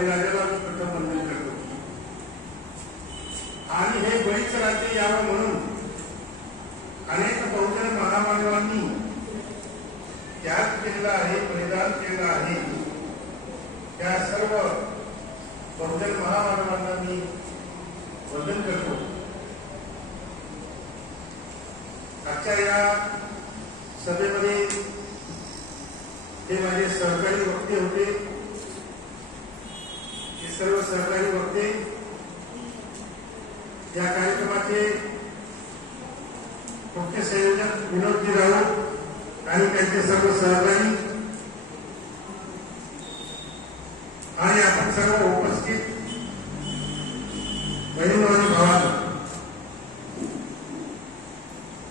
बळीराजाला प्रथम वंदन करतो आणि हे बळीचं राज्य यावं म्हणून अनेक बहुजन महामानवांनी त्याग केलेला आहे, बलिदान केलेलं आहे. त्या सर्व बहुजन महामानवांना मी वंदन करतो. आजच्या या सभेमध्ये हे माझे सहकारी वक्ते होते. हे सर्व सहकारी वक्ते या कार्यक्रमाचे मुख्य संयोजक विनोदजी राऊत आणि त्यांचे सर्व सहकारी आणि आपण सर्व उपस्थित बहिणी आणि भावांनो,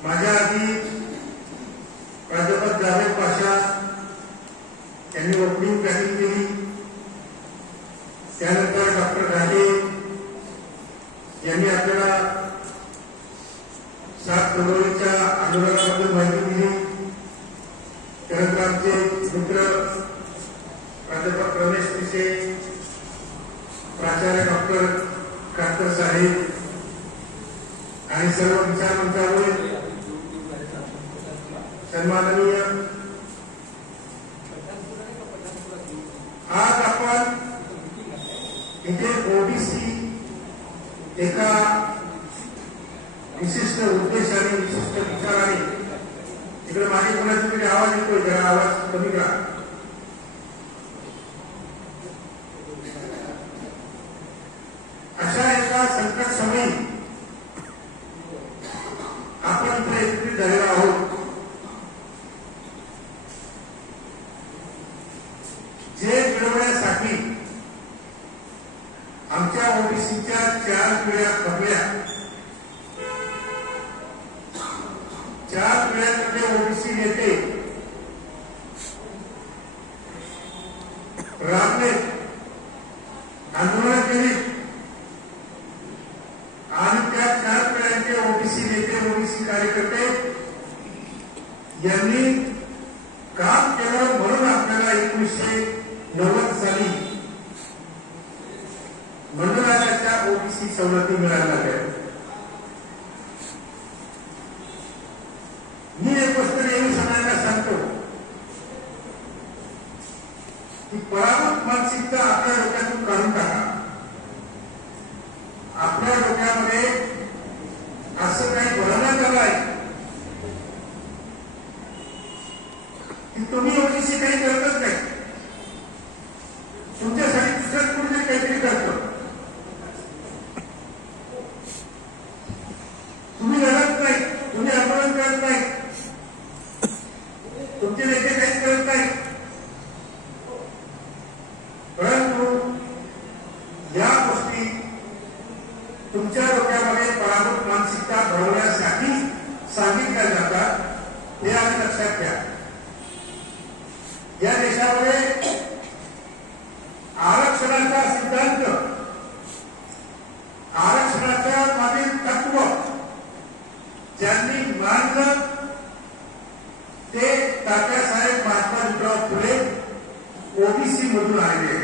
माझ्या आधी प्राध्यापक जावेद पाशा यांनी ओपनिंग बॅटिंग केली. त्यानंतर डॉक्टर घाटे यांनी आपल्याला 7 फेब्रुवारीच्या आंदोलनाबद्दल माहिती दिली. त्यानंतर आमचे मित्र प्राध्यापक रमेश पिसे, प्राचार्य डॉक्टर कातर साहेब आणि सर्व विचारमंचावर सन्माननीय, आज आपण इथे ओबीसी एका विशिष्ट उद्देशाने, विशिष्ट विचाराने, इकडे माझे कोणाची तरी आवाज येतोय, जरा आवाज कमी करा. अशा एका संकट समयी आपण इथे एकत्रित झालेलो आहोत. जे मिळवण्यासाठी आमच्या ओबीसीच्या 4 पिढ्या खपल्या. 4 पिढ्यांमध्ये ओबीसी नेते राबले, आंदोलन केली आणि त्या 4 पिढ्यांचे ओबीसी नेते, ओबीसी कार्यकर्ते यांनी काम केलं. म्हणून आपल्याला 1990 साली मंडळाच्या ओबीसी सवलती मिळायला लागल्या. मी एक गोष्ट नेहमी सगळ्यांना सांगतो की पराभूत मानसिकता आपल्या डोक्यातून काढून टाका. आपल्या डोक्यामध्ये असं काही भरवण्यात आलं आहे की तुम्ही ओबीसी काही करतच नाही, तुमच्यासाठी दुसऱ्याच कुठे काहीतरी करतो. तुम्ही लढत नाही, तुम्ही आंदोलन करत नाही, तुमचे नेते काहीच करत नाही. परंतु या गोष्टी तुमच्या डोक्यामध्ये पराभूत मानसिकता घडवण्यासाठी सांगितल्या जातात, हे आम्ही लक्षात घ्या. या देशामध्ये आरक्षणाचा सिद्धांत, आरक्षणाच्या मागील तत्व ज्यांनी मांडलं ते तात्यासाहेब महात्मा ज्योतिराव फुले ओबीसी मधून आले.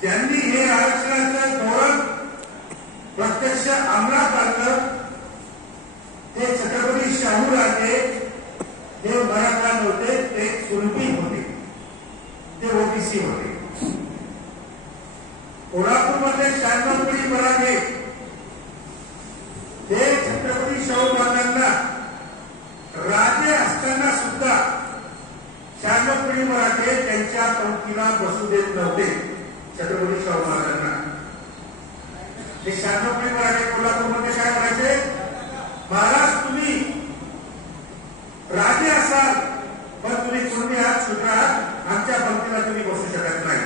ज्यांनी हे आरक्षणाचं धोरण प्रत्यक्ष अंमलात आणलं ते छत्रपती शाहू राजे. हे मराठा नव्हते, ते कुणबी होते, ते ओबीसी होते. कोल्हापूरमध्ये 96 पिढी मराठे हे छत्रपती शाहू महाराजांना राजे असताना सुद्धा 96 पिढी मराठे त्यांच्या पंक्तीला बसू देत नव्हते. छत्रपती शाहू महाराजांना हे 96 पिढी मराठे कोल्हापूरमध्ये काय म्हणायचे, महाराज तुम्ही राजे असाल पण तुम्ही कुणबी आहात, शूद्र आहात, आमच्या पंक्तीला तुम्ही बसू शकत नाही.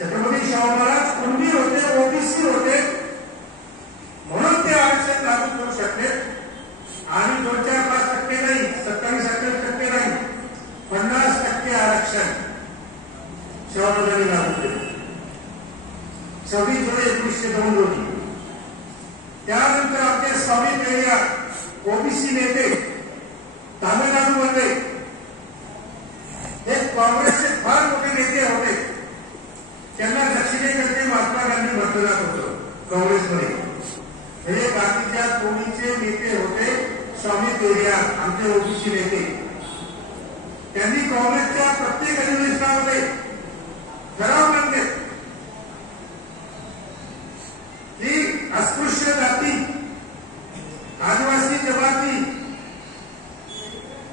छत्रपती शाहू महाराज कुणबी होते, ओबीसी होते, म्हणून ते आरक्षण लागू करू शकले. आणि 2-4-5% नाही, 27-28% नाही, 50% आरक्षण शाहूराजांनी लागू केले. 26 जुलै 1902 रोजी. त्यानंतर आमचे स्वामी पेरियार ओबीसी नेते तामिळनाडूमध्ये हे काँग्रेसचे फार मोठे नेते होते, त्यांना दक्षिणेकडे महात्मा गांधी म्हटलं जात होतं काँग्रेसमध्ये. हे बाकीच्या कोणीचे नेते होते, स्वामी पेरियार आमचे ओबीसी नेते. त्यांनी काँग्रेसच्या प्रत्येक अधिवेशनामध्ये ठराव मांडले की अस्पृश्य जाती, आदिवासी जमाती,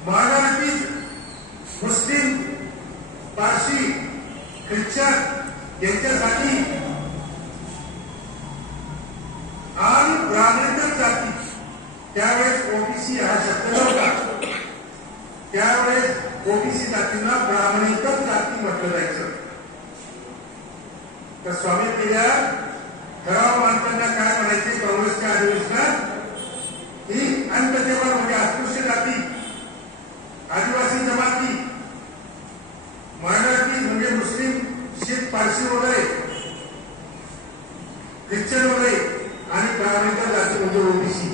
मायनॉरिटीज, मुस्लिम, पारसी, ख्रिश्चन यांच्यासाठी आणि ब्राह्मणेतर जाती, त्यावेळेस ओबीसी हा शब्द नव्हता, त्यावेळेस ओबीसी जातींना ब्राह्मणेतर जाती म्हटलं जायचं. तर स्वामी पेरियार ठराव मांडताना काय म्हणायचे काँग्रेसच्या अधिवेशनात की अंतजेवर म्हणजे अस्पृश्य जाती, आदिवासी जमाती, मायनॉरिटी म्हणजे मुस्लिम, शीख, पारसी वगैरे, ख्रिश्चन वगैरे आणि ब्राह्मणेतर जाती म्हणजे ओबीसी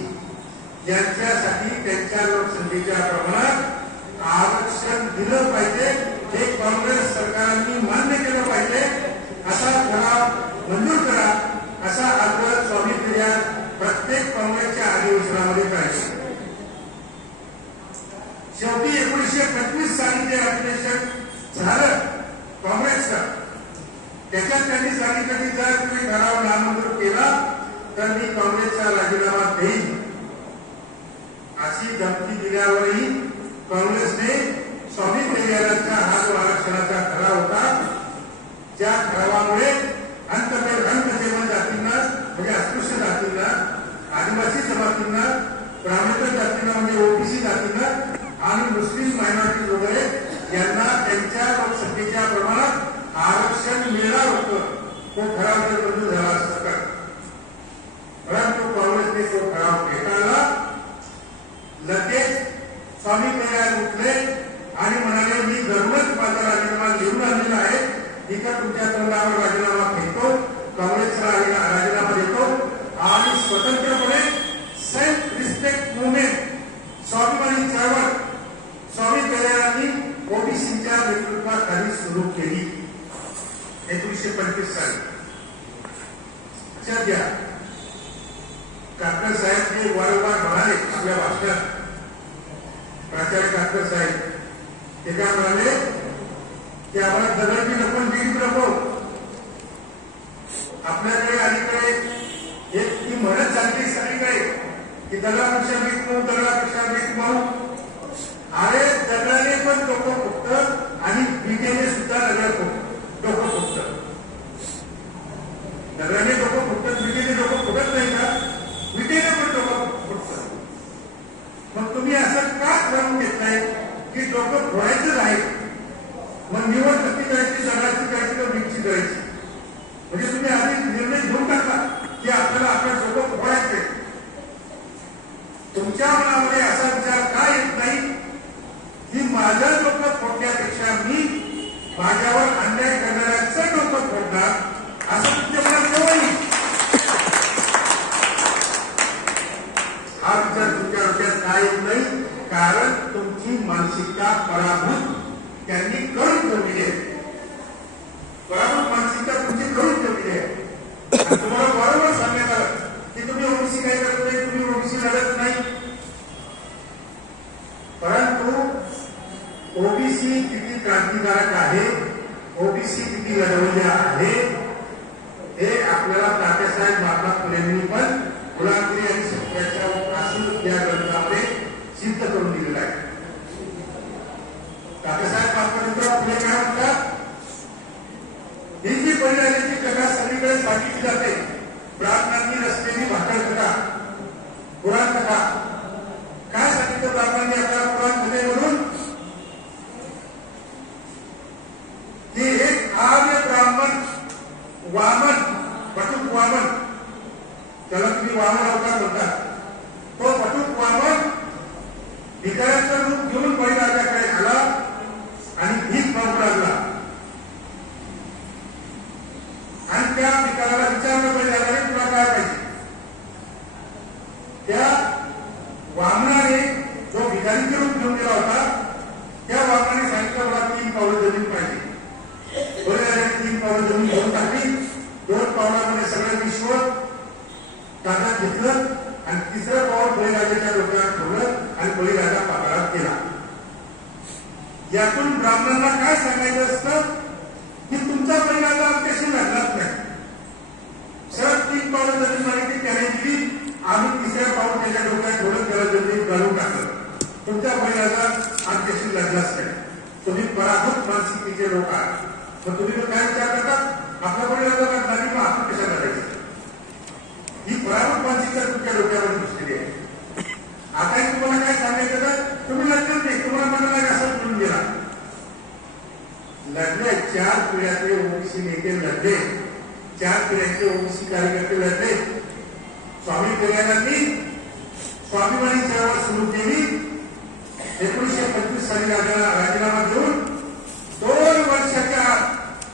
यांच्यासाठी त्यांच्या लोकसंख्येच्या प्रमाणात आरक्षण दिलं पाहिजे, हे काँग्रेस सरकारने मान्य केलं पाहिजे, असा ठराव मंजूर करा, असा आग्रह स्वामी पेरियार प्रत्येक काँग्रेसच्या अधिवेशनामध्ये करायचे. शेवटी 1925 साली जे अधिवेशन झालं काँग्रेसचं, त्याच्यात त्यांनी सांगितलं की जर तुम्ही ठराव नामंजूर केला तर मी काँग्रेसचा राजीनामा देईन. अशी धमकी दिल्यावरही काँग्रेसने स्वामी पेरियारांचा हा जो आरक्षणाचा ठराव होता, ज्या ठरावामुळे अंतजेवन जातींना म्हणजे अस्पृश्य जातींना, आदिवासी जमातींना, ब्राह्मणेतर जातींना म्हणजे ओबीसी जातींना आणि मुस्लिम मायनॉरिटी वगैरे यांना त्यांच्या लोकसंख्येच्या प्रमाणात आरक्षण मिळणार होतं, तो ठराव जर मंजूर झाला असता तर. परंतु काँग्रेसने तो ठराव फेटाळला. लगेच स्वामी पेरियार उठले आणि म्हणाले मी धर्मच माझा राजीनामा लिहून आणलेला आहे, इथं तुमच्या तोंडावर राजीनामा फेकतो, काँग्रेसला राजीनामा देतो आणि स्वतंत्रपणे सेल्फ रिस्पेक्ट मुवमेंट, स्वाभिमानी चळवळ स्वामी पेरियारांनी ओबीसीच्या नेतृत्वाखाली सुरू केली 1925 साली. लक्षात घ्या, काटकर साहेब हे वारंवार म्हणाले आपल्या भाषणात, प्राचार्य काटकर साहेब ते काय म्हणाले की आम्हाला दगडची नको, वीट नको. आपल्याकडे अलीकडे एक ती म्हणत चालली सगळीकडे की दगडापेक्षा वीट मऊ, दगडापेक्षा वीट मऊ. अरे दगडाने पण डोकं फुटतं आणि विटेने सुद्धा डोकं फुटतं. दगडाने डोकं फुटतं, विटेने डोकं फुटत नाही का? विटेने पण डोकं फुटतं. मग तुम्ही असं का ठरवून घेतलंय की डोकं फोडायचं आहे? मग निवड नक्की करायची, दगडाची करायची का वीटची करायची? म्हणजे तुम्ही आधी निर्णय घेऊन टाका की आपल्याला आपलं डोकं फोडायचंय. तुमच्या मनामध्ये असा विचार का येत नाही की माझं डोकं फोडण्यापेक्षा मी माझ्यावर अन्याय करणाऱ्याचं डोकं फोडणार, असं तुमच्या मनात केव्हा येईल? हा विचार तुमच्या डोक्यात का येत नाही? कारण तुमची मानसिकता पराभूत त्यांनी करून ठेवलेली आहे. पराभूत मानसिकता तुमची करून ठेवलेली आहे. तुम्हाला बरोबर सांगण्यात आलं की तुम्ही ओबीसी काय करत नाही, तुम्ही ओबीसी लढत नाही. परंतु ओबीसी किती क्रांतिकारक आहे, ओबीसी किती लढवल्या आहे, हे आपल्याला तात्यासाहेब महात्मा फुलेंनी पण गुलामगिरी आणि सत्याच्या पासून या ग्रंथामध्ये सिद्ध करून दिलेला आहे. तात्यासाहेब महात्मा फुले काय म्हणतात, ही जी पहिल्याची कथा सगळीकडे सांगितली जाते, ब्राह्मणांनी रचलेली भाकड कथा, पुराण कथा. काय सांगितलं ब्राह्मणांनी आपल्या पुराण कथेमधून की एक आर्य ब्राह्मण वामन, बटुक वामन, त्याला तुम्ही वामन अवतार म्हणतात, तो बटुक वामन भिकाऱ्याचं रूप घेऊन बळीराजाकडे आला आणि भीक मागू लागला. आणि त्या भिकाऱ्याला विचारलं यातून ब्राह्मणांना काय सांगायचं असतं की तुमचा परिणाम आमच्याशी लढलाच नाही. सरळ 3 पावलं जमीन मागितली त्याने दिली, आम्ही 3ऱ्या पाऊल त्याच्या डोक्यात थोडं त्याला जमिनीत घालून टाकलं. तुमच्या परिणामात आमच्याशी लढलाच नाही. तुम्ही पराभूत मानसिकतेचे लोक आहात. मग तुम्ही काय विचार करतात आपला परिणाम लढणारी मग आपण कशा लढायचं. ही पराभूत मानसिकता तुमच्या डोक्यावर घुसलेली आहे. आता तुम्हाला काय सांगायचं तर तुम्ही लढणार नाही, तुम्हाला म्हणाला असं मिळून गेला. लढले 4 पिढ्यातले ओबीसी नेते लढले, 4 पिढ्यातले ओबीसी कार्यकर्ते लढले. स्वामी पेरियारांनी स्वाभिमानी चळवळ सुरू केली. 1925 साली राजीनामा देऊन 2 वर्षाच्या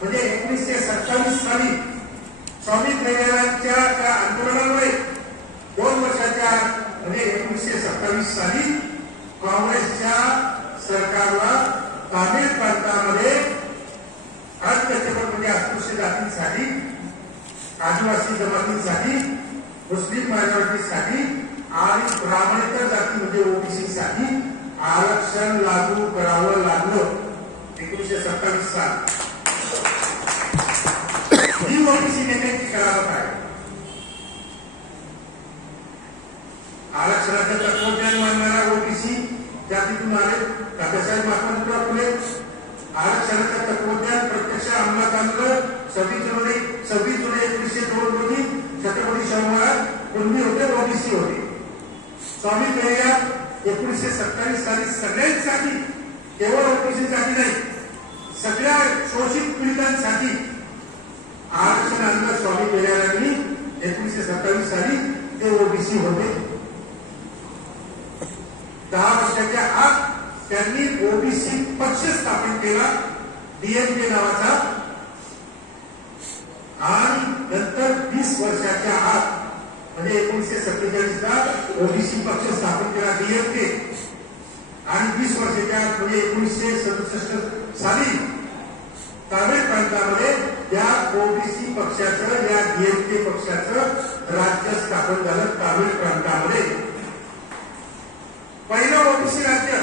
म्हणजे 1927 साली स्वामी पेरियारांच्या त्या आंदोलनामुळे 2 वर्षाच्या म्हणजे 1927 साली काँग्रेसच्या सरकारला तामिळ प्रांतामध्ये अल्पसंख्याक म्हणजे अस्पृश्य जातींसाठी, आदिवासी जमातींसाठी, मुस्लिम मायनॉरिटीसाठी आणि ब्राह्मणेतर जाती म्हणजे ओबीसी साठी आरक्षण लागू करावं लागलं. 1927 साल ही ओबीसी नेत्यांची करावत आहे. आरक्षणाचं तत्वज्ञान मानणारा ओबीसी जातीतून आले तात्यासाहेब महात्मा फुले. आरक्षणाचं तत्वज्ञान प्रत्यक्ष अंमलात आणलं 26 जुलै 1902 रोजी छत्रपती शाहू महाराज कुणबी होते, ओबीसी होते. स्वामी पेरियार 1927 साली सगळ्यांसाठी, केवळ ओबीसीसाठी नाही, सगळ्या शोषित पीडितांसाठी आरक्षण आणलं. स्वामी पेरियारांनी 1927 साली ते ओबीसी होते. 10 वर्षाच्या आत त्यांनी ओबीसी पक्ष स्थापन केला, डीएमके नावाचा. आणि नंतर 20 वर्षाच्या आत म्हणजे 1947 ला ओबीसी पक्ष स्थापन केला डीएमके. आणि 20 वर्षाच्या आत म्हणजे 1967 साली तामिळ प्रांतामध्ये या ओबीसी पक्षाचं, या डीएमके पक्षाचं राज्य स्थापन झालं तामिळ प्रांतामध्ये. पहिलं ओबीसी राज्य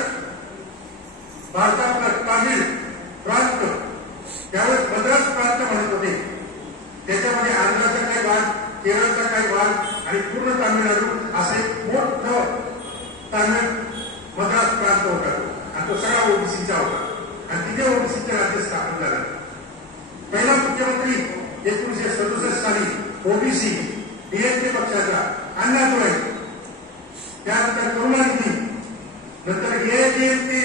भारतातलं तामिळ प्रांत, त्यावेळेस मद्रास प्रांत म्हणत होते. त्याच्यामध्ये आंध्राचा काही भाग, केरळचा काही भाग आणि पूर्ण तामिळनाडू असं एक मोठं तामिळ मद्रास प्रांत होता आणि तो सगळा ओबीसीचा होता. आणि तिथे ओबीसीचं राज्य स्थापन झालं. पहिला मुख्यमंत्री 1967 साली ओबीसी डीएमके पक्षाचा अण्णादुराई, त्यानंतर करुणानिधी, नंतर एआयएडीएमके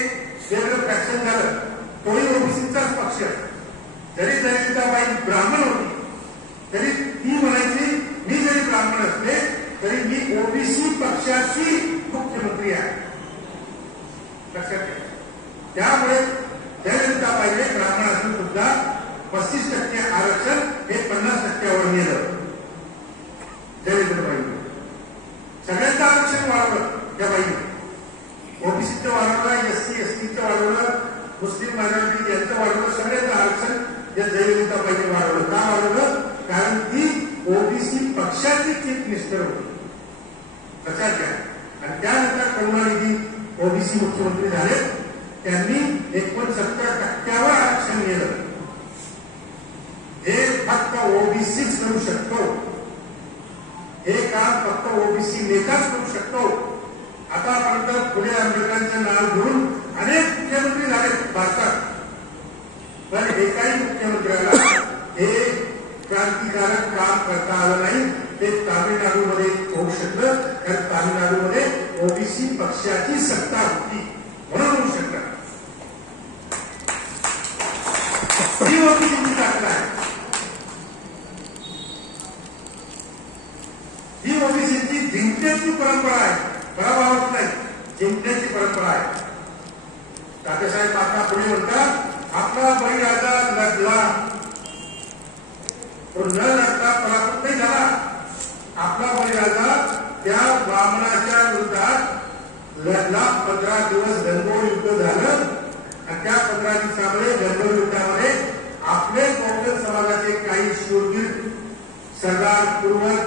वेगळं फॅक्शन झालं, तोही ओबीसीचाच पक्ष. जरी जयललिताबाई ब्राह्मण होती तरी ती म्हणायची मी जरी ब्राह्मण असले तरी मी ओबीसी पक्षाची मुख्यमंत्री आहे. लक्षात घ्या. त्यामुळे जयललिताबाईने ब्राह्मण असून सुद्धा 35% आरक्षण हे 50% नेलं. जयललिताबाईने सगळ्यांचं आरक्षण वाढवलं. त्या बाईने ओबीसीचं वाढवलं, एससी एसटीचं वाढवलं, मुस्लिम मायनॉरिटी यांचं वाढवलं, सगळ्यांचं आरक्षण या जयललिताबाईने वाढवलं. का वाढवलं? कारण ती ओबीसी पक्षाची चीफ मिनिस्टर होती. लक्षात घ्या. आणि त्यानंतर करुणानिधी ओबीसी मुख्यमंत्री झाले. त्यांनी 69% आरक्षण दिलं. हे फक्त ओबीसीच करू शकतो. हे काम फक्त ओबीसी नेताच करू शकतो. आतापर्यंत फुले आंबेडकरांचं नाव घेऊन अनेक मुख्यमंत्री झाले भारतात, पण एकाही मुख्यमंत्र्याला हे क्रांतिकारक काम करता आलं नाही. ते तामिळनाडूमध्ये होऊ शकलं कारण तामिळनाडूमध्ये ओबीसी पक्षाची सत्ता होती म्हणून होऊ शकलं. ही ओबीसीची ताकद आहे. ही ओबीसीची जिंकण्याची परंपरा आहे. पराभवाची नाही, जिंकण्याची परंपरा आहे. तात्यासाहेब महात्मा फुले म्हणतात आपला बळीराजा लढला, तो न लढता पराभूत नाही झाला. आपला बळीराजा त्या ब्राह्मणाच्या विरोधात लढला. 15 दिवस गणगोळ युद्ध झालं आणि त्या 15 दिवसामध्ये गणगोळ युद्धामध्ये आपले बहुजन समाजाचे काही शूरवीर सरदार पूर्वज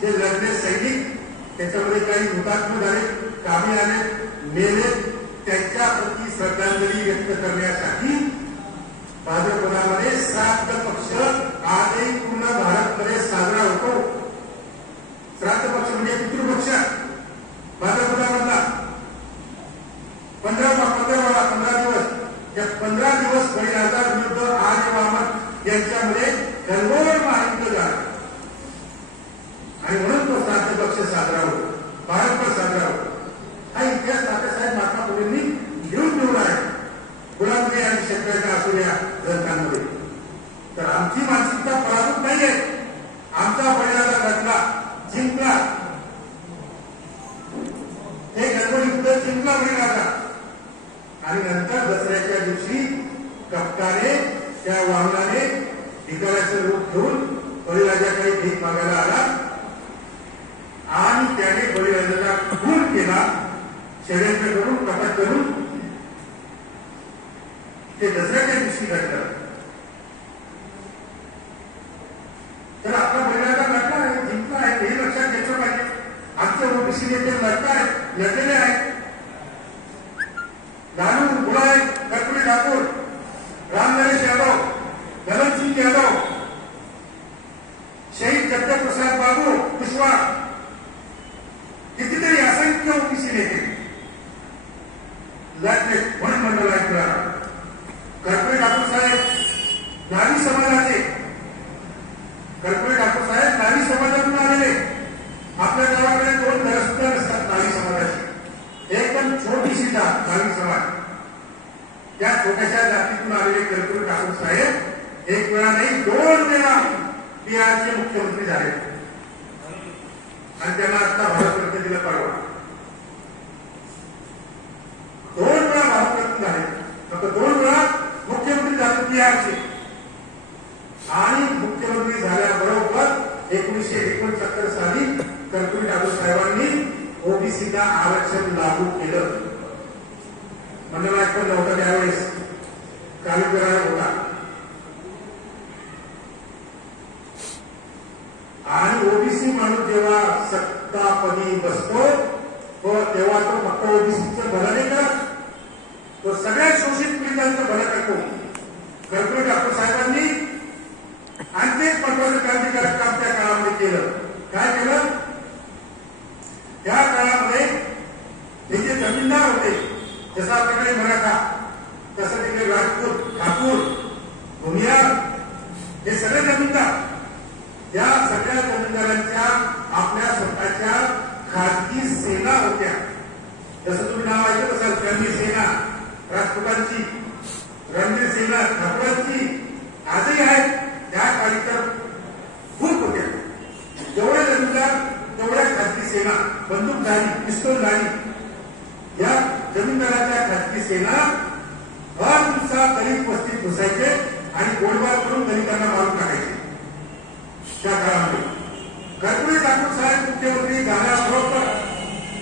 जे लढले सैनिक, त्याच्यामध्ये काही हुतात्मा झाले, कामी आले, मेले. त्यांच्या प्रती श्रद्धांजली व्यक्त करण्यासाठी या 15 दिवस बळीराजा विरुद्ध आर्य वामन यांच्यामध्ये गडबड महायुद्ध झालं आणि म्हणून तो श्राद्ध पक्ष साजरा होतो, भारतभर साजरा होतो. हा इतिहास तात्यासाहेब महात्मा फुलेंनी घेऊन ठेवला आहे गुलामगिरी आणि शेतकऱ्याच्या असुऱ्या ग्रंथांमध्ये. तर आमची मानसिकता पराभूत नाहीये. आमचा बळीराजा लढला, जिंकला, हे गडबड युद्ध जिंकला बळीराजा आणि नंतर दसऱ्याच्या दिवशी कपटाने त्या वाहनाने भिकाऱ्याचं रूप घेऊन बळीराजाकडे भीक मागायला आला आणि त्याने बळीराजाचा खून केला. षडयंत्र करून कपट करून ते दसऱ्याच्या दिवशी घडलं. तर आपला बळीराजा लढला आहे, जिंकला आहे, हे लक्षात घ्यायचं पाहिजे. आमचे ओबीसी नेते लढताय, लढलेले आहेत. लालू गुलाय, कर्पुरी ठाकूर, रामनरेश यादव, गगनसिंग यादव, शहीद जगदप्रसाद बाबू कुशवाहा, कितीतरी असंख्य ओबीसी नेते लढले. म्हणून मंडळ ऐकला कर्पुरी ठाकूर साहेब नावी समाजाचे, कर्पुरी ठाकूर साहेब नावी समाजातून आलेले. आपल्या गावाकडे 2 घरं सुद्धा नसतात नावी समाजाची, एकदम छोटीशी जात नावी समाज. त्या छोट्याशा जातीतून आलेले कर्पुरी ठाकूर साहेब एक वेळा नाही 2 वेळा बिहारचे मुख्यमंत्री झाले आणि त्यांना आता भारतरत्न दिलं परवा. 2 वेळा भारतरत्न झाले, फक्त 2 वेळा मुख्यमंत्री झाले बिहारचे. आणि मुख्यमंत्री झाल्याबरोबर 1969 साली कर्पुरी ठाकूर साहेबांनी ओबीसीला आरक्षण लागू केलं. मंडळ ऐकून नव्हतं त्यावेळेस, कालुकराय होता. आणि ओबीसी माणूस जेव्हा सत्तापदी बसतो तेव्हा तो फक्त ओबीसीचं भलं नाही करत, तो सगळ्या शोषित पीडितांचं भलं करतो. कर्पुरी ठाकूर साहेबांनी आणखी एक महत्वाचं क्रांतिकारक काम त्या काळामध्ये केलं. काय केलं? त्या काळामध्ये हे जे जमीनदार होते, जसं आपल्याकडे मराठा, तसं तिकडे राजपूत, ठाकूर, भूमियार, हे सगळे जमीनदार, या सगळ्या जमीनदारांच्या आपल्या स्वतःच्या खाजगी सेना होत्या. जसं तुम्ही नाव ऐकत असाल, रणवीर सेना राजपुतांची, रणवीर सेना ठाकूरांची आजही आहेत. त्या काळी तर खूप होत्या. जेवढे जमीनदार तेवढ्या खाजगी सेना, बंदूकधारी, पिस्तूलधारी, या जमीनदाराच्या खाजगी सेना हर दिवसा दलित वस्तीत घुसायचे आणि गोळीबार करून दलितांना मारून टाकायचे. त्या काळामध्ये कर्पुरी ठाकूर साहेब मुख्यमंत्री झाल्याबरोबर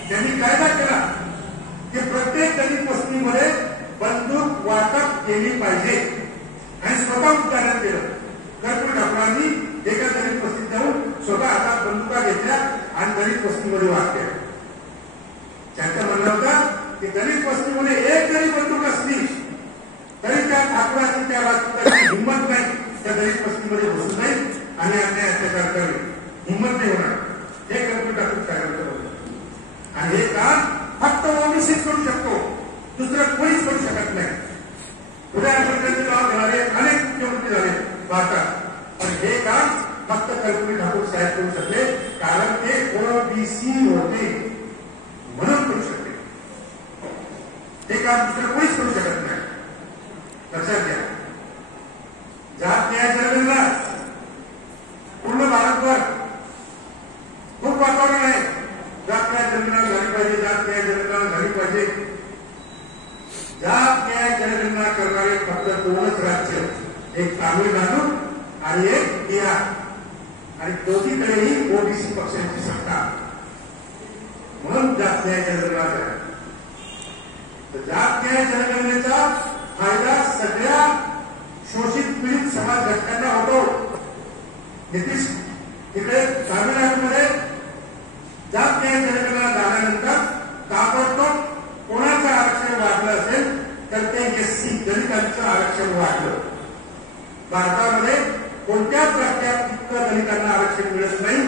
त्यांनी कायदा केला की प्रत्येक दलित वस्तीमध्ये बंदूक वाटप केली पाहिजे आणि स्वतः उच्चारण केलं. कर्पुरी ठाकूरांनी एका दलित वस्तीत जाऊन स्वतः हातात बंदुका घेतल्या आणि दलित वस्तीमध्ये वाद केला. त्यांचं म्हणणं होतं की दलित वस्तीमध्ये एक जरी बंदूक असली तरी त्या ठाकूरांची, त्या राजपुतांची हिंमत नाही त्या दलित वस्तीमध्ये घुसून जाईल आणि अन्याय अत्याचार करेल, हिंमत नाही होणार. हे कर्पुरी ठाकूर साहेबांचं होतं. आणि हे काम फक्त ओबीसीच करू शकतो, दुसरं कोणीच करू शकत नाही. पुढे आठवड्याचे नाव घेणारे अनेक मुख्यमंत्री झाले भारतात, पण हे काम फक्त कर्पुरी ठाकूर साहेब करू शकले, कारण ते ओबीसी होते म्हणून करू शकले. हे काम दुसरं कोणीच करू शकत नाही. लक्षात घ्या. जात न्याय जनगणना पूर्ण भारतभर खूप वातावरण आहे. जात न्याय जनगणना झाली पाहिजे, जात न्याय जनगणना झाली पाहिजे. जात न्याय जनगणना करणारे फक्त 2च राज्य, एक तामिळनाडू आणि एक बिहार, आणि दोन्हीकडेही ओबीसी पक्षांची सत्ता. म्हणून जात न्याय जनगणना झाली. जात न्याय जनगणनेचा फायदा सगळ्या शोषित पीडित समाज घटकांना होतो. नितीश तिकडे तामिळनाडूमध्ये जात न्याय जनगणना झाल्यानंतर ताबडतोब कोणाचं आरक्षण वाढलं असेल तर ते एससी दलितांचं आरक्षण वाढलं. भारतामध्ये कोणत्याच राज्यात इतकं दलितांना आरक्षण मिळत नाही.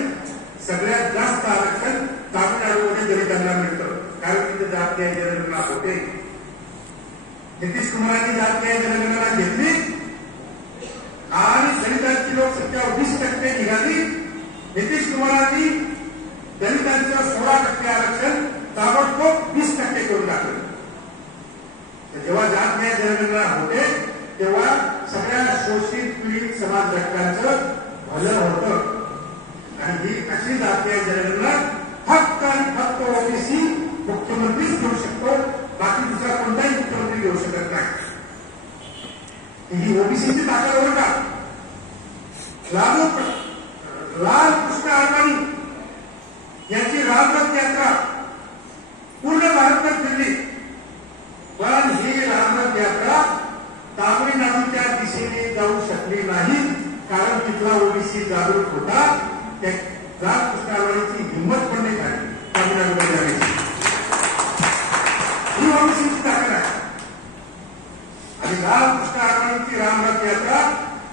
सगळ्यात जास्त आरक्षण तामिळनाडूमध्ये दलितांना मिळतं, कारण तिथे जात न्याय जनगणना होते. नितीश कुमारांनी जातीय जनगणना घेतली आणि दलितांची लोकसंख्या 20% निघाली. नितीश कुमारांनी दलितांचं 16% आरक्षण ताबडतोब 20% करून टाकलं. जेव्हा जातीय जनगणना होते तेव्हा सगळ्या शोषित पीडित समाज घटकांचं भलं होतं. आणि ही अशी जातीय जनगणना फक्त आणि फक्त ओबीसी मुख्यमंत्रीच घेऊ शकतो, बाकी दुसरा कोणताही मुख्यमंत्री घेऊ शकत नाही. ही ओबीसीची ताकद होईल का? लाल कृष्ण अडवाणी यांची रामरथ यात्रा पूर्ण भारतभर फिरली, पण ही रामरथ यात्रा तामिळनाडूच्या दिशेने जाऊ शकली नाही, कारण तिथला ओबीसी जागरूक होता. त्या लाल कृष्ण अडवाणीची हिंमत पण नाही झाली तामिळनाडूमध्ये जाण्याची. ही ओबीसीची ताकद आहे. आणि लाल कृष्ण अडवाणीची रामरथ यात्रा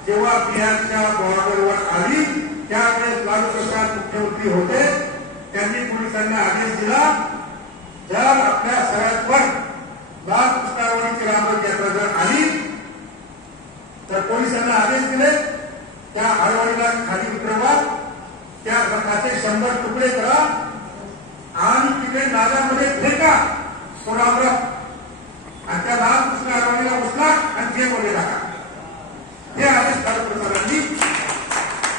जेव्हा बिहारच्या बॉर्डरवर आली त्यावेळेस लालू प्रसाद मुख्यमंत्री होते. त्यांनी पोलिसांना आदेश दिला, जर आपल्या सरहदवर लाल कृष्ण अडवाणीची रामरथ यात्रा जर आली तर पोलिसांना आदेश दिले, त्या अडवाणीला खाली उतरवा, त्या रथाचे 100 तुकडे करा आणि तिकडे नाल्यामध्ये फेका तो रामरथ, आणि त्या लाल कृष्ण अडवाणीला उचला आणि जेलमध्ये टाका. हे आदेश लालू प्रसादांनी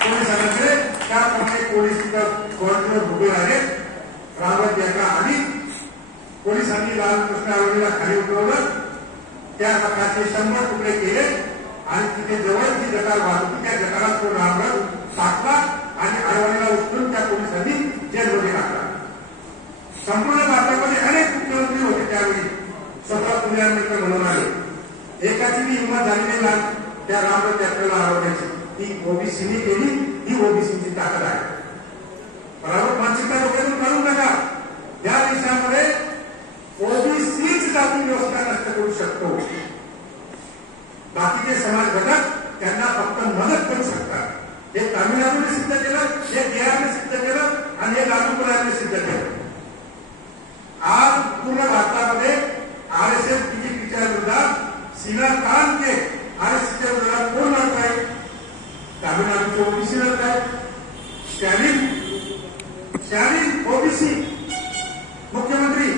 पोलिसांना दिले. त्याप्रमाणे पोलीस बॉर्डरवर उभे राहिले. रामरथ यात्रा आली, पोलिसांनी लाल कृष्ण अडवाणीला खाली उतरवलं, त्या रथाचे 100 तुकडे केले आणि तिथे जवळची जटार वाहतूक त्या जटारात तो रामरथ टाकला आणि अडवाणीला उचलून त्या पोलिसांनी जेलमध्ये टाकला. संपूर्ण भारतामध्ये अनेक मुख्यमंत्री होते त्यावेळी, स्वतः पुणे आंबेडकर म्हणून आले. एकाची बी हिंमत झाली नाही त्या रामरथ यात्रेला अडवण्याची. ती ओबीसीने केली. ही ओबीसीची ताकद आहे. बरोबर मानसिकता डोक्यातून काढून टाका. या देशामध्ये ओबीसीच जाती व्यवस्था नष्ट करू शकतो, बाकीचे समाज घटक त्यांना फक्त मदत करू शकतात. हे तामिळनाडूने सिद्ध केलं, हे बिहारने सिद्ध केलं आणि हे लालू प्रसादने सिद्ध केलं. आज पूर्ण भारतामध्ये आरएसएस बीजेपीच्या विरोधात सीना ताण के आरएसएसच्या विरोधात कोण लढत आहे? तामिळनाडूचे ओबीसी लढत आहे. स्टॅलिन ओबीसी मुख्यमंत्री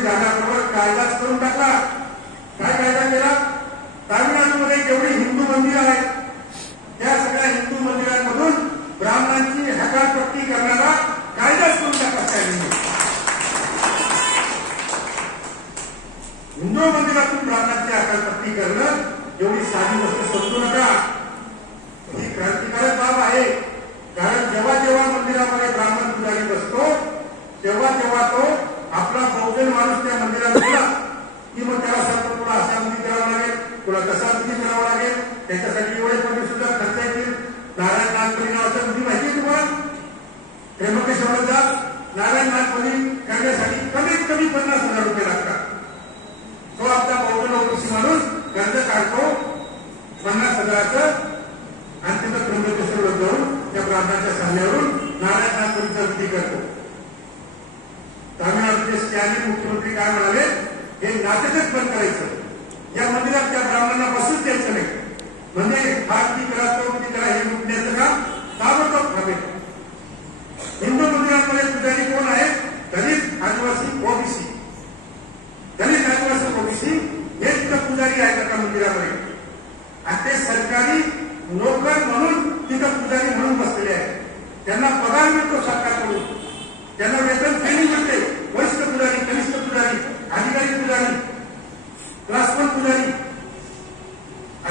झाल्याबरोबर कायदाच करून टाकला. काय कायदा केला? तामिळनाडूमध्ये जेवढी हिंदू मंदिरं आहेत त्या सगळ्या हिंदू मंदिरांमधून ब्राह्मणांची हकालपट्टी करणारा कायदाच करून टाकला स्टॅलिनने. हिंदू मंदिरातून ब्राह्मणांची हकालपट्टी करणं एवढी साधी गोष्ट समजू नका. ही क्रांतिकारक बाब आहे. कारण जेव्हा जेव्हा मंदिरामध्ये ब्राह्मण पुजारी बसतो तेव्हा तो आपला बहुजन माणूस त्या मंदिरात गेला की मग त्याला सांगतो तुला असा विधी करावा लागेल, तुला कसा विधी करावा लागेल, त्याच्यासाठी एवढे पैसे सुद्धा खर्च येतील. नारायण नागपली नावाचा विधी माहिती आहे तुम्हाला? त्र्यंबकेश्वरात जा, नारायण नागपली करण्यासाठी कमीत कमी 50,000 रुपये लागतात. तो आपला बहुजन ओबीसी माणूस कर्ज काढतो 50,000चं आणि तिथं त्र्यंबकेश्वरात जाऊन त्या ब्राह्मणाच्या सांगण्यावरून नारायण नागपलीचा विधी करतो. तामिळनाडूचे स्टॅलिन मुख्यमंत्री काय म्हणाले? हे नाटकच बंद करायचं, या मंदिरात त्या ब्राह्मणांना बसूच द्यायचं नाही, म्हणजे हा विधी करा तो विधी करा हे लुटण्याचं काम ताबडतोब थांबेल. हिंदू मंदिरांमध्ये पुजारी कोण आहेत? दलित, आदिवासी, ओबीसी. दलित, आदिवासी, ओबीसी हे तिथं पुजारी आहेत त्या मंदिरामध्ये आणि ते सरकारी नोकर म्हणून तिथं पुजारी म्हणून बसलेले आहेत. त्यांना पगार मिळतो सरकारकडून, त्यांना वेतन फेरी मिळते. वरिष्ठ पुजारी, कनिष्ठ पुजारी, अधिकारी पुजारी, क्लास 1 पुजारी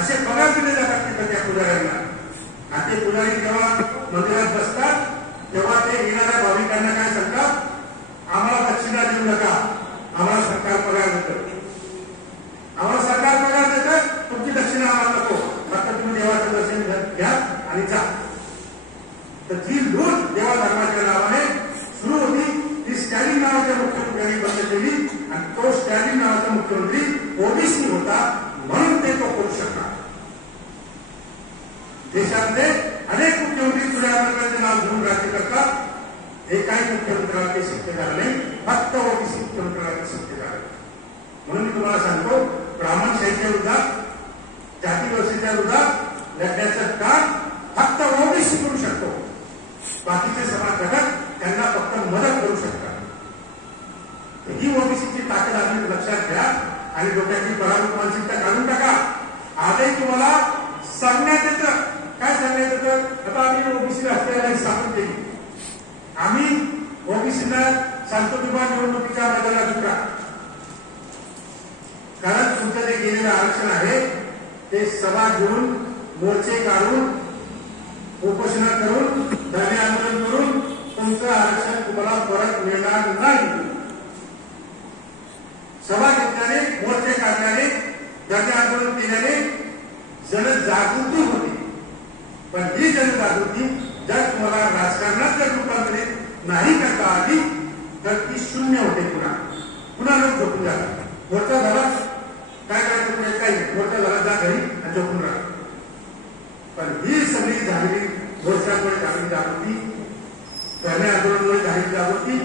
असे पगार दिले जातात तिथं त्या पुजाऱ्यांना. आणि ते पुजारी जेव्हा मंदिरात बसतात तेव्हा ते येणाऱ्या भाविकांना काय सांगतात? आम्हाला दक्षिणा देऊ नका, आम्हाला सरकार पगार देतं, आम्हाला सरकार पगार देतं, तुमची दक्षिणा आम्हाला नको, फक्त तुम्ही देवाचं दर्शन घ्या आणि जा. तर जी लूट देवा धर्माच्या नावाने सुरू होती ती स्टॅलिन नावाच्या मुख्यमंत्र्यांनी बंद केली आणि तो स्टॅलिन नावाचा मुख्यमंत्री ओबीसी होता म्हणून ते तो करू शकला. देशामध्ये अनेक मुख्यमंत्री पुणे आंबेडकरांचे नाव घेऊन राज्य करतात. एकाही मुख्यमंत्र्याला ते शक्य झालं नाही, फक्त ओबीसी मुख्यमंत्र्याला ते शक्य झालं. म्हणून मी तुम्हाला सांगतो, ब्राह्मणशाहीच्या विरोधात, जाती व्यवस्थेच्या विरोधात लढण्याचं काम फक्त ओबीसी करू शकतो. बाकीचे समाज घटक त्यांना फक्त मदत करू शकतात. ही ओबीसीची ताकद आम्ही लक्षात घ्या आणि डोक्याची पराभूत मानसिकता काढून टाका. आजही तुम्हाला सांगण्यात येतं, काय सांगण्यात येतं, आता आम्ही ओबीसी राष्ट्रीय स्थापन केली, आम्ही ओबीसीला सांगतो किंवा निवडणुकीच्या मैदानात उतरा. कारण तुमचं जे गेलेलं आरक्षण आहे ते सभा घेऊन, मोर्चे काढून, उपोषण करून, धरणे आंदोलन करून तुमचं आरक्षण तुम्हाला परत मिळणार नाही. सभा घेतल्याने, मोर्चे काढल्याने, धरणे आंदोलन केल्याने जनजागृती होती. पण ही जनजागृती जर तुम्हाला राजकारणात जर रूपांतरित नाही करता आली तर ती शून्य होते. पुन्हा लोक झोपून जातात. मोर्चा झाला, काय करायचं पुढे, काही मोर्चा झाला, जा घरी आणि झोपून राहा. पण ही सगळी झालेली मोर्चांमुळे झालेली जागृती, धरणे आंदोलनामुळे झालेली जागृती,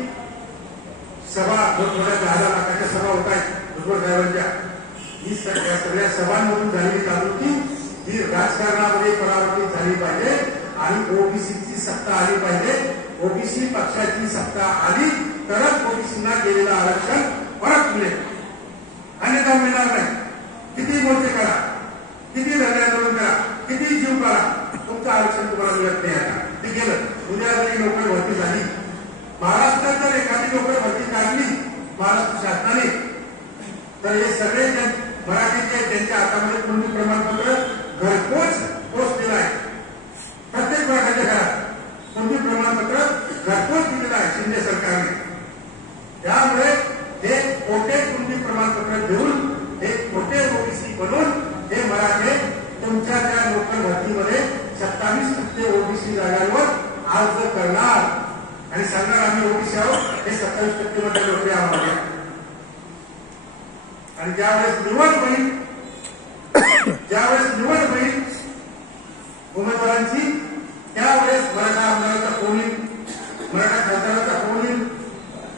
सभा थोड्या 10 लाखाच्या सभा होत आहेत भुजबळ साहेबांच्या, ही सगळ्या सभांमधून झालेली जागृती ही राजकारणामध्ये परावर्तित झाली पाहिजे आणि ओबीसीची सत्ता आली पाहिजे. ओबीसी पक्षाची सत्ता आली तरच ओबीसींना गेलेलं आरक्षण परत मिळेल, अन्यथा मिळणार नाही. किती मोर्चे करा, किती धरणे आंदोलन करा, किती जीव करा, तुमचं आरक्षण तुम्हाला मिळत नाही. आता ते गेलं. उद्या जरी नोकरी भरती झाली, महाराष्ट्रात जर एखादी नोकरी भरती काढली महाराष्ट्र शासनाने, तर हे सगळे मराठीचे ज्यांच्या हातामध्ये कुणबी प्रमाणपत्र घरपोच पोस्ट दिला आहे, प्रत्येक मराठ्याच्या घरात कुणबी प्रमाणपत्र घरपोच दिलेलं आहे शिंदे सरकारने. त्यामुळे हे खोटे कुणबी प्रमाणपत्र देऊन, हे खोटे ओबीसी बनवून हे मराठे तुमच्या त्या नोकर भरतीमध्ये 27% ओबीसी जागांवर अर्ज करणार आणि सांगणार आम्ही ओबीसी आहोत, हे 27% मध्ये नोकरी आम्हाला. आणि ज्यावेळेस निवड होईल उमेदवारांची, त्यावेळेस मराठा आमदाराचा फोन येईल, मराठा खासदाराचा फोन येईल,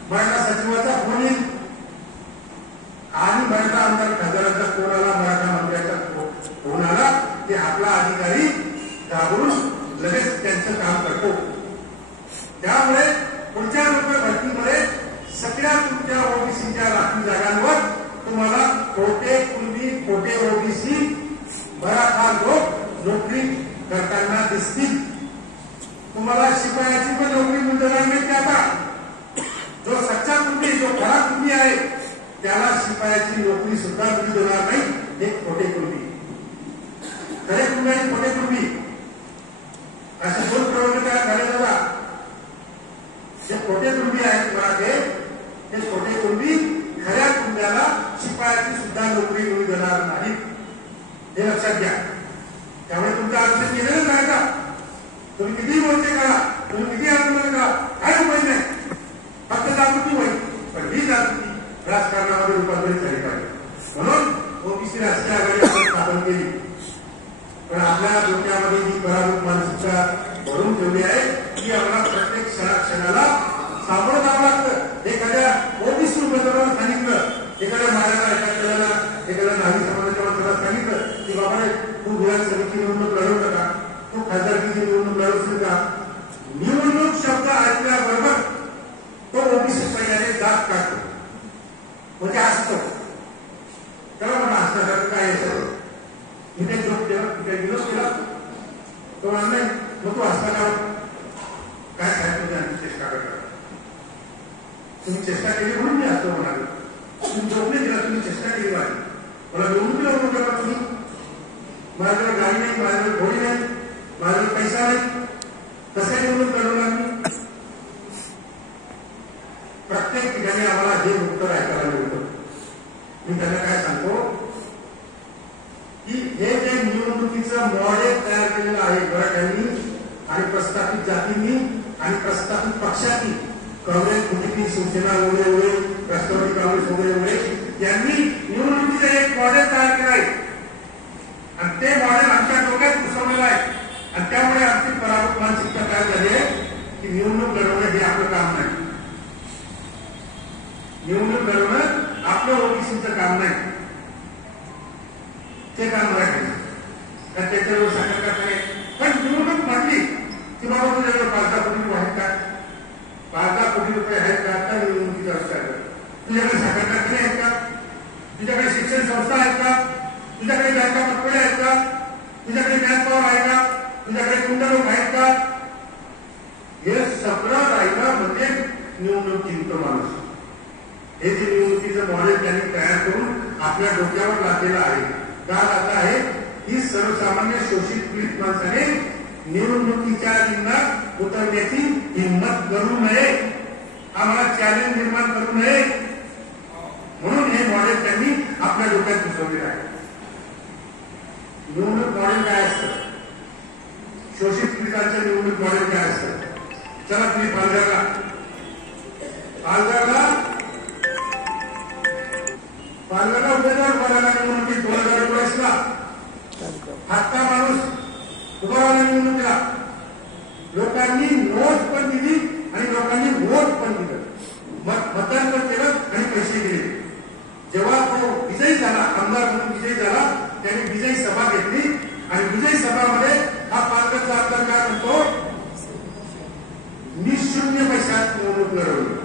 मराठा सचिवाचा फोन येईल आणि मराठा आमदार खासदाराचा फोन आला, मराठा मंत्र्याचा फोन आला की आपला अधिकारी घाबरून लगेच त्यांचं काम करतो. त्यामुळे पुढच्या नोकर भरतीमध्ये सगळ्या तुमच्या ओबीसीच्या राखीव जागांवर तुम्हाला खोटे कुणबी, खोटे ओबीसी, मराठा लोक नोकरी करताना दिसतील. तुम्हाला शिपायाची पण नोकरी मिळणार नाही. आता जो सच्चा कुणबी, जो खरा कुणबी आहे त्याला शिपायाची नोकरी सुद्धा तुम्ही देणार नाही. हे खोटे कुणबी, खरे कुणबी आणि खोटे कुणबी असे दोन प्रवर्ग तयार झाले. बघा, जे खोटे कुणबी आहेत मराठे, ते खोटे कुणबी खऱ्या कुणब्याला शिपायाची सुद्धा नोकरी मिळू देणार नाही, हे लक्षात घ्या. त्यामुळे तुमचं आरक्षण केलेलंच आहे का? तुम्ही किती मोर्चे करा, तुम्ही किती आंदोलन करा, काय उपाय नाही, फक्त जागृती होईल. पण ही जागृती राजकारणामध्ये रूपांतरित झाली पाहिजे. म्हणून ओबीसी राष्ट्रीय आघाडी आपण स्थापन केली. पण आपल्या डोक्यामध्ये ही पराभूत मानसिकता भरून ठेवली आहे की आम्हाला प्रत्येक क्षणाला सामोरं जावं लागतं. एखाद्या ओबीसी उमेदवाराला सांगितलं, एखाद्या महाराजा, एखाद्या नागरी समाजाच्या माणसाला सांगितलं की बाबा तू विधानसभेची निवडणूक लढवतं का, तू खासदारकीची निवडणूक लढवशील का, निवडणूक शब्द ऐकल्याबरोबर तो ओबीसी पहिल्याने दात काढतो, म्हणजे असतो. त्याला म्हणा असण्यासारखं काय येतं, मी काही जोक केला, काही विरोध केला, तो म्हणा नाही, मग तू असताना काय सांगितलं त्यांनी चेष्टा करता, तुम्ही चेष्टा केली म्हणून मी असतो म्हणालो, तुम्ही जोक नाही केला, तुम्ही चेष्टा केली माझी, मला निवडून लढवून करा तुम्ही. माझ्याजवळ गाडी नाही, माझ्याजवळ घोडी नाही, माझ्याजवळ पैसा नाही, कसं निवडून लढवणार मी. प्रत्येक ठिकाणी आम्हाला हे उत्तर ऐकायला मिळतं. मी त्यांना काय सांगतो की हे जे निवडणुकीचं मॉडेल तयार केलेलं आहे मराठ्यांनी आणि प्रस्थापित जातींनी आणि प्रस्थापित पक्षांनी, काँग्रेस, बीजेपी, शिवसेना वगैरे, राष्ट्रवादी काँग्रेस वगैरे यांनी निवडणुकीचं एक मॉडेल तयार केलं आहे आणि ते मॉडेल आमच्या डोक्यात घुसवलेलं आहे. आणि त्यामुळे आमची पराभूत मानसिकता तयार झाली आहे की निवडणूक लढवणं हे आपलं काम नाही, निवडणूक लढवणं आपलं ओबीसीचं काम ते काम करायचं. कारण त्याच्यावर साखर कारखाने पण निवडणूक म्हटली की बाबा तुझ्याकडे 5-10 कोटी रुपये आहेत का? 5-10 कोटी रुपये आहेत का? आता निवडणुकीचा विचार कर. तुझ्याकडे साखर कारखाने आहेत का? तुझ्याकडे शिक्षण संस्था आहेत का? तुझ्याकडे बँका पटपड्या आहेत का? तुझ्याकडे मॅनपॉवर आहे का? तुझ्याकडे गुंतवणूक आहेत का? हे सगळं राहिलं म्हणजे निवडणूक जिंकतो माणूस. हे जे निवडणुकीचं मॉडेल त्यांनी तयार करून आपल्या डोक्यावर लादलेलं आहे. का लादलं आहे की सर्वसामान्य शोषित पीडित माणसाने निवडणुकीच्या रिंगणात उतरण्याची हिंमत करू नये, आम्हाला चॅलेंज निर्माण करू नये, म्हणून हे मॉडेल त्यांनी आपल्या डोक्यात घुसवलेलं आहे. निवडणूक मॉडेल काय असतं? शोषित पीडितांचं निवडणूक मॉडेल काय असतं? चला तुम्ही पालघरला उमेदवार उभारायला निवडणुकीत 2019ला हातका माणूस उभा राहिला निवडणुकीला. लोकांनी नोट पण दिली आणि लोकांनी वोट पण दिलं, मतदान पण केलं आणि पैसे दिले. जेव्हा तो विजयी झाला, आमदार म्हणून विजयी झाला, त्यांनी विजयी सभा घेतली आणि विजयी सभामध्ये हा पालघरचा आमदार काय म्हणतो, निशून्य पैशात निवडणूक लढवली,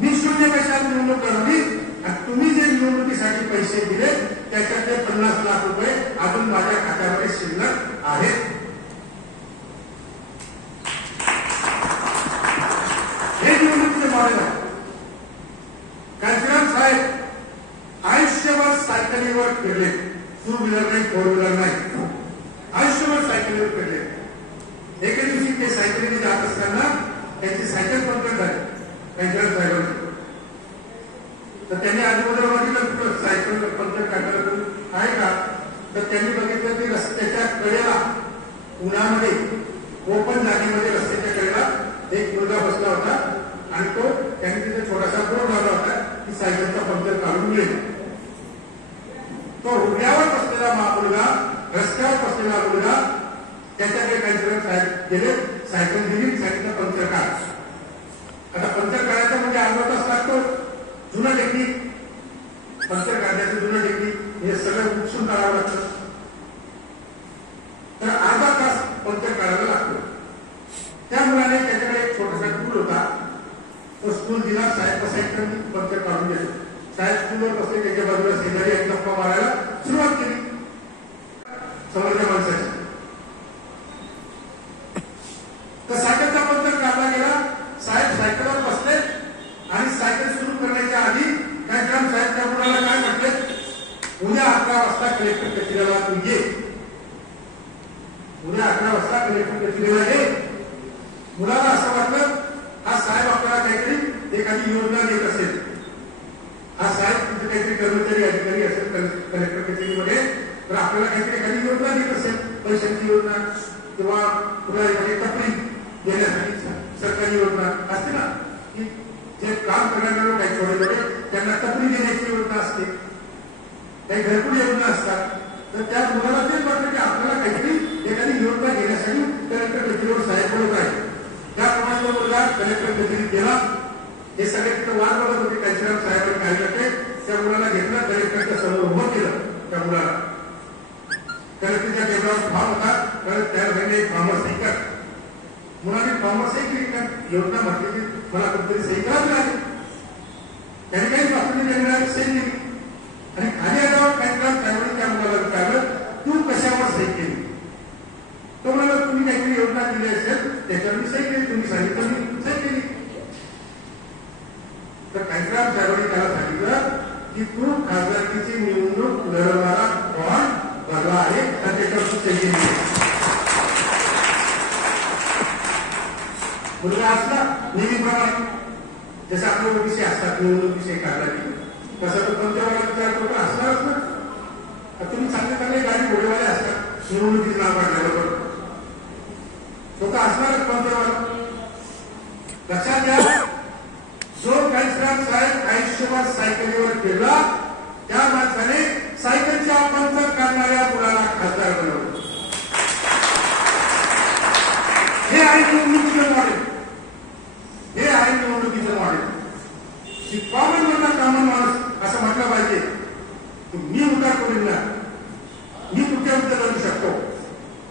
निशून्य पैशात निवडणूक लढवली आणि तुम्ही जे निवडणुकीसाठी पैसे दिले त्याच्यातले 50 लाख रुपये अजून माझ्या खात्यामध्ये शिल्लक आहेत. हे निवडणुकीचे मॉडेल आहे. कांचीराम साहेब आयुष्यभर सायकलीवर फिरले, 2 व्हीलर नाही, 4 व्हीलर नाही, आयुष्यभर सायकलीवर फिरले. एके दिवशी ते सायकलीने जात असताना त्यांची सायकल पंक्चर झाली कांचीराम साहेबांची. तर त्यांनी आजूबाजूला बघितलं सायकल पंक्चर काढायला आहे का, तर त्यांनी बघितलं की रस्त्याच्या कडेला उन्हामध्ये ओपन जागेमध्ये रस्त्याच्या कडेला एक मुलगा बसला होता आणि तो त्यांनी तिथे छोटासा बोर्ड लावला होता की सायकलचा पंक्चर काढून मिळेल. तो उड्यावर बसलेला मुलगा, रस्त्यावर बसलेला मुलगा, त्याच्याकडे कांचीराम साहेब गेले, सायकल दिली, सांगितलं पंक्चर काढ. आता पंक्चर काढायचं म्हणजे अर्धा तास लागतो. जुनं टेक्निक, पंक्चर काढण्याचं जुनं टेक्निक, हे सगळं उपसून काढावं लागतं. तर अर्धा तास पंक्चर काढायला लागतो. त्या मुलाने त्याच्याकडे एक छोटासा टूल होता, तो स्कूल दिला, साहेब बसायचं पंक्चर काढून घेतो. साहेब स्कूलवर बसले, त्याच्या बाजूला शेजारी एक गप्पा मारायला सुरुवात केली समोरच्या माणसाची. तर सायकलचा पंक्चर काढला गेला. साहेब सायकलवर बसले आणि सायकल सुरू करण्याच्या आधी कांचीराम साहेब त्या मुलाला काय म्हटले, उद्या 11 वाजता कलेक्टर कचेरीला तू ये, उद्या 11 वाजता कलेक्टर कचेरीला ये. मुलाला असं वाटलं हा साहेब आपल्याला काहीतरी एखादी योजना देत असेल, हा साहेब तिथे काहीतरी कर्मचारी अधिकारी असेल कलेक्टर कचेरीमध्ये, तर आपल्याला काहीतरी एखादी योजना देत असेल, पैशांची योजना किंवा कुठला एखादी टपरी देण्यासाठी सरकारी योजना असते ना, की जे काम करणारे लोक आहेत थोडे थोडे, त्यांना टपरी देण्याची योजना असते, काही घरकुल योजना असतात. तर त्या मुलाला तेच वाटतं की आपल्याला काहीतरी एखादी योजना घेण्यासाठी कलेक्टर कचेरीवर साहेब बोलत आहे. त्याप्रमाणे तो मुलगा कलेक्टर कचेरीत गेला. हे सगळे तिथं वाद बघत होते. कांचीराम साहेबांनी काय करते, त्या मुलाला घेतलं, कलेक्टरच्या समोर उभं केलं. त्या मुलाला कलेक्टरच्या टेबलावर फॉर्म होता, तर त्या घरी एक फॉर्मवर सही कर. मुलाने फॉर्मवर सही केली. का योजना म्हटली की मला कुठेतरी सही करावी लागेल. त्याने काही वापरली, त्यांनी सही केली आणि खाली आल्यावर कांचीराम साहेबांनी त्या मुलाला विचारलं, तू कशावर सही केली? तो म्हणाला, तुम्ही काहीतरी योजना दिली असेल त्याच्यावर मी सही केली, तुम्ही सांगितलं मी सही केली. तर कांचीराम साहेबांनी त्याला सांगितलं की तू खासदारकीची निवडणूक लढवणारा बॉन्ड भरला आहे आणि त्याच्यावर तू सही केली. मुलगा असला नेहमीप्रमाणे जसं आपले विषय असतात, निवडणूक विषय काढला की तसा तो पंचवाला विचारतो तर असणारच ना. तुम्ही चांगले गाडी घोडेवाले असतात, निवडणुकीचं नाव काढल्याबरोबर तो का असणारच पंचवाला. लक्षात घ्या, जो कांचीराम साहेब आयुष्यभर सायकलीवर फिरला त्या माणसाने सायकलच्या पंक्चर काढणाऱ्या मुलाला खासदार बनवलं. हे आहे निवडणुकीचं मॉडेल, हे आहे निवडणुकीचं मॉडेल. कॉमन मधला कॉमन माणूस असं म्हटलं पाहिजे, मी उतर नोकरी मिळणार, मी तुमच्याविरुद्ध लढू शकतो.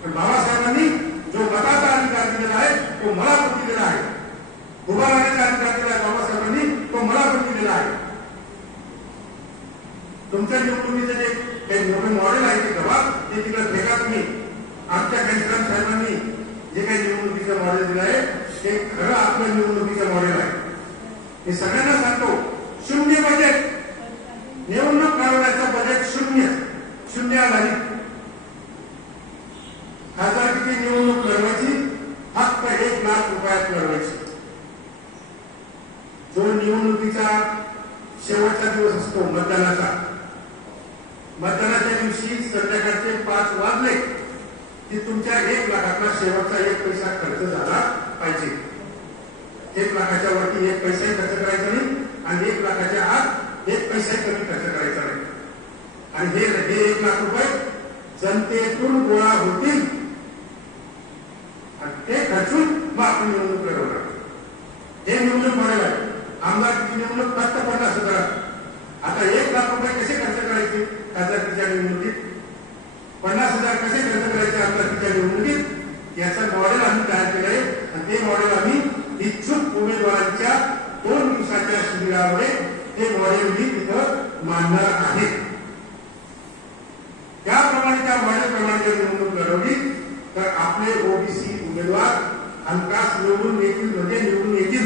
पण बाबासाहेबांनी जो मताचा अधिकार दिलेला आहे तो मला पण दिलेला आहे, उभा राहण्याचा अधिकार दिला आहे बाबासाहेबांनी, तो मला पण दिलेला आहे. तुमच्या निवडणुकीचं जे मॉडेल आहे ते गवा ते तिकडे फेका तुम्ही. आमच्या घनश्याम साहेबांनी जे काही निवडणुकीचं मॉडेल दिलं आहे ते खरं आपल्या निवडणुकीचं मॉडेल आहे. मी सगळ्यांना सांगतो, शून्य बजेट, निवडणूक लढवण्याचं बजेट शून्य आधारित खासदारकीची निवडणूक लढवायची, फक्त 1 लाख रुपयात लढवायची. जो निवडणुकीचा शेवटचा दिवस असतो मतदानाच्या दिवशी संध्याकाळचे 5 वाजले की तुमच्या 1 लाखातला शेवटचा 1 पैसा खर्च झाला पाहिजे. 1 लाखाच्या वरती 1 पैसाही खर्च करायचा नाही आणि 1 लाखाच्या आत 1 पैसाही कमी खर्च करायचा नाही. आणि हे 1 लाख रुपये जनतेतून गोळा होतील आणि ते खर्चून मग आपण निवडणूक लढवणार. हे निवडणूक मॉडेल आहे. आमदारकीची निवडणूक फक्त 50,000. आता 1 लाख रुपये कसे खर्च करायचे खासदारकीच्या निवडणुकीत, 50,000 कसे खर्च करायचे आमदारकीच्या निवडणुकीत, याचं मॉडेल आम्ही तयार केलं आहे. आणि ते मॉडेल आम्ही इच्छुक उमेदवारांच्या 2 दिवसाच्या शिबिरामध्ये ते मॉडेल मी तिथं मांडणार आहे. त्याप्रमाणे त्या मॉडेल प्रमाणे जर निवडणूक लढवली तर आपले ओबीसी उमेदवार हमखास निवडून येतील, म्हणजे निवडून येतील.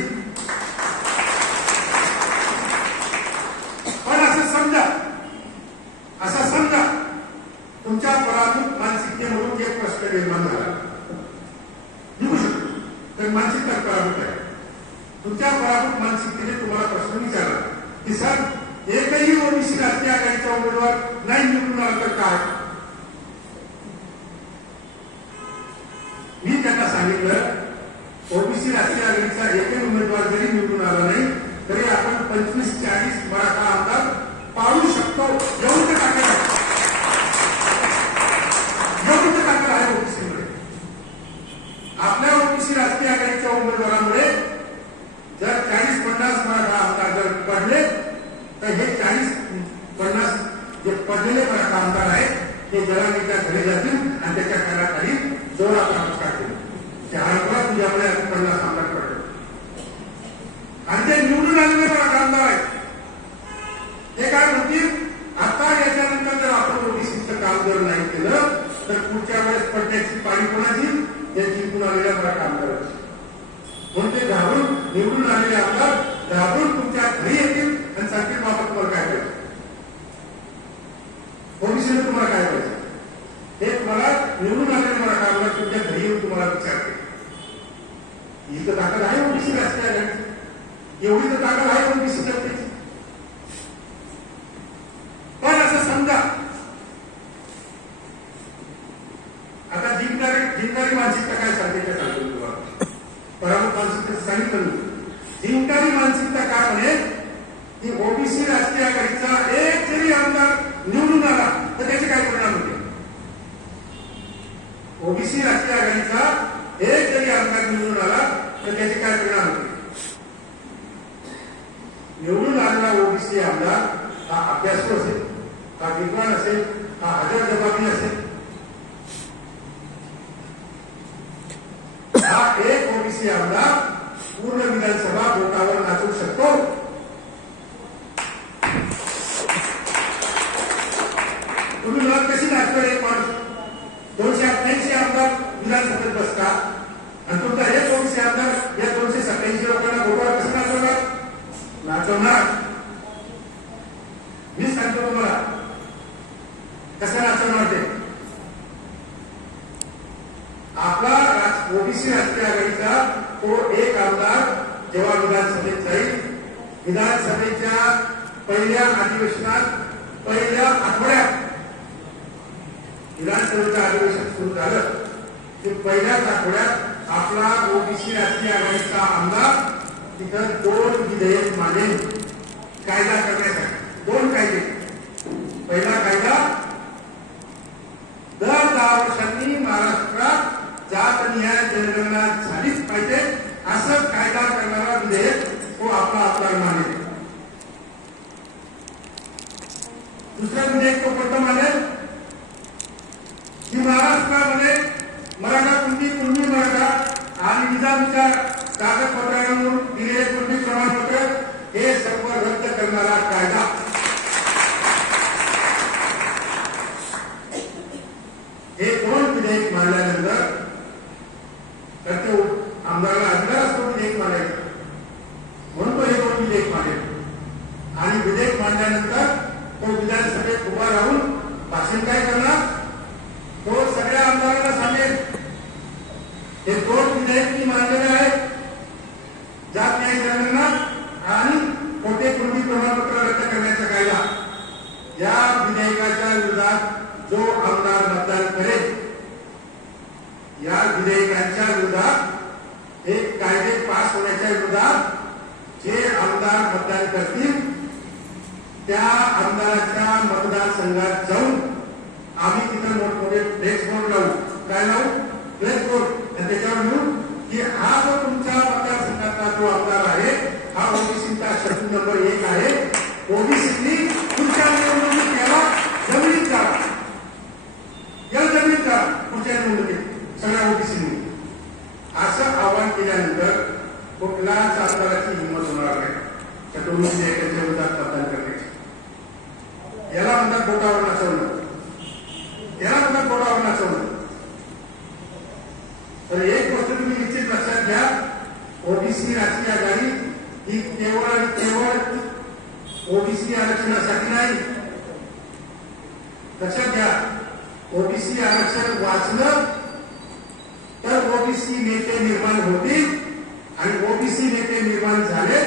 पण असं समजा तुमच्या पराभूत मानसिकतेमधून एक प्रश्न निर्माण झाला, निघू शकतो तर मानसिकता पराभूत आहे. तुमच्या पराभूत मानसिकतेने तुम्हाला प्रश्न विचारला की सर एकही ओबीसी राष्ट्रीय आघाडीचा उमेदवार नाही निवडून आला तर काय? मी त्यांना सांगितलं ओबीसी राष्ट्रीय आघाडीचा एकही उमेदवार जरी निवडून आला नाही तरी आपण 25-40 मराठा आमदार पाळू शकतो. एवढं ताकद आहे, एवढं ताकद आहे ओबीसीमध्ये. आपल्या ओबीसी राष्ट्रीय आघाडीच्या उमेदवारामुळे जर 40-50 मराठा आमदार जर पडले तर हे 40-50 जे पडलेले मराठा आमदार आहेत ते जरांगीच्या घरी जातील आणि त्याच्या कानाखाली जोरात आवाज काढतील की हरभरा तुझ्यामुळे 50 आमदार पडले. आणि ते निवडून आलेले मराठा आमदार आहेत ते काय म्हणतील, आता याच्यानंतर जर आपण ओबीसीचं काम जर नाही केलं तर पुढच्या वेळेस पडण्याची पाळी कोणाची, या जिंकून आलेल्या मराठा आमदाराची. म्हणून ते घाबरून निवडून आलेले आमदार घाबरून तुमच्या घरी येतील आणि सांगतील बाबा तुम्हाला काय पाहिजे, ओबीसीने तुम्हाला काय पाहिजे. हे तुम्हाला निवडून आलेले मराठा आमदार तुमच्या घरी येऊन तुम्हाला विचारते. ही तर ताकद आहे ओबीसी राष्ट्रीय आघाडीची, एवढी तर ताकद आहे ओबीसी जनतेची. पण असं समजा आता जिंकणारी मानसिकता काय सांगते त्या सांगतो तुम्हाला. पराभूत मानसिकता सांगितलं मी. जिंकणारी मानसिकता काय म्हणे की ओबीसी राष्ट्रीय आघाडीचा एक जरी आमदार निवडून आला तर त्याचे काय परिणाम होते. ओबीसी राष्ट्रीय आघाडीचा एक जरी आमदार निवडून आला तर त्याचे काय परिणाम होते. निवडून आलेला ओबीसी आमदार हा अभ्यासू असेल, हा विद्वान असेल, हा हजरजबाबी असेल. हा एक ओबीसी आमदार पूर्ण विधानसभा बोटावर नाचवू शकतो. तुम्ही मला कशी नाचवेल एक माणूस 288 आमदार विधानसभेत बसतात आणि तुमचा एक ओबीसी आमदार या 287 लोकांना बोटावर कसं नाचवणार. मी सांगतो तुम्हाला कसं नाचवणार ते. आपला ओबीसी राष्ट्रीय आघाडीचा तो एक आमदार जेव्हा विधानसभेत जाईल, विधानसभेच्या पहिल्या अधिवेशनात पहिल्या आठवड्यात विधानसभेचं अधिवेशन सुरू झालं की पहिल्याच आठवड्यात आपला ओबीसी राष्ट्रीय आघाडीचा आमदार तिथं 2 विधेयक मांडेल कायदा करण्यासाठी. 2 कायदे. पहिला कायदा दर 10 वर्षांनी महाराष्ट्रात जातनिहाय जनगणना झालीच पाहिजे असं कायदा करणारा विधेयक तो आपला आमदार मानेल. दुसरं विधेयक तो कोणतं मानेल की महाराष्ट्रामध्ये मराठा कुणबी कुणबी मराठा आणि निजामच्या कागदपत्रांवरून दिलेले कुणबी प्रमाणपत्र हे सर्व रद्द करणारा कायदा हे दोन विधेयक मांडल्यानंतर तर ते आमदाराला अधिकारच तो विधेयक मांडायचं म्हणून तो हे दोन विधेयक मांडेल आणि विधेयक मांडल्यानंतर तो विधानसभेत उभा राहून भाषण काय करणार तो सगळ्या आमदारांना सांगेल हे दोन विधेयक मी मांडलेले आहेत जात न्याय जनगणना आणि खोटे कुणबी प्रमाणपत्र रद्द करण्याचा कायदा या विधेयकाच्या विरोधात जो आमदार मतदान करेल या विधेयकांच्या विरोधात हे कायदे पास होण्याच्या विरोधात जे आमदार मतदान करतील त्या आमदाराच्या मतदारसंघात जाऊन आम्ही तिथे मोठमोठे फ्लेक्स बोर्ड लावू काय लावू फ्लेक्स बोर्ड आणि त्याच्यावर लिहू की हा जो तुमच्या मतदारसंघातला जो आमदार आहे हा ओबीसीचा शेड्यूल नंबर 1 आहे ओबीसीनी पुढच्या निवडणुकीत याला जमिनीत करा या जमिनीत करा पुढच्या निवडणुकीत सगळ्या ओबीसीनी असं आवाहन केल्यानंतर कुठलाच आमदाराची हिंमत होणार नाही त्या दोन विधेयकांच्या विरोधात मतदान करण्याची याला म्हणतात बोटावर नाचवणं याला म्हणतात बोटावर नाचवणं तर एक गोष्ट तुम्ही निश्चित लक्षात घ्या ओबीसी राष्ट्रीय आघाडी ही केवळ आणि केवळ ओबीसी आरक्षणासाठी नाही लक्षात घ्या ओबीसी आरक्षण वाचलं तर ओबीसी नेते निर्माण होतील आणि ओबीसी नेते निर्माण झाले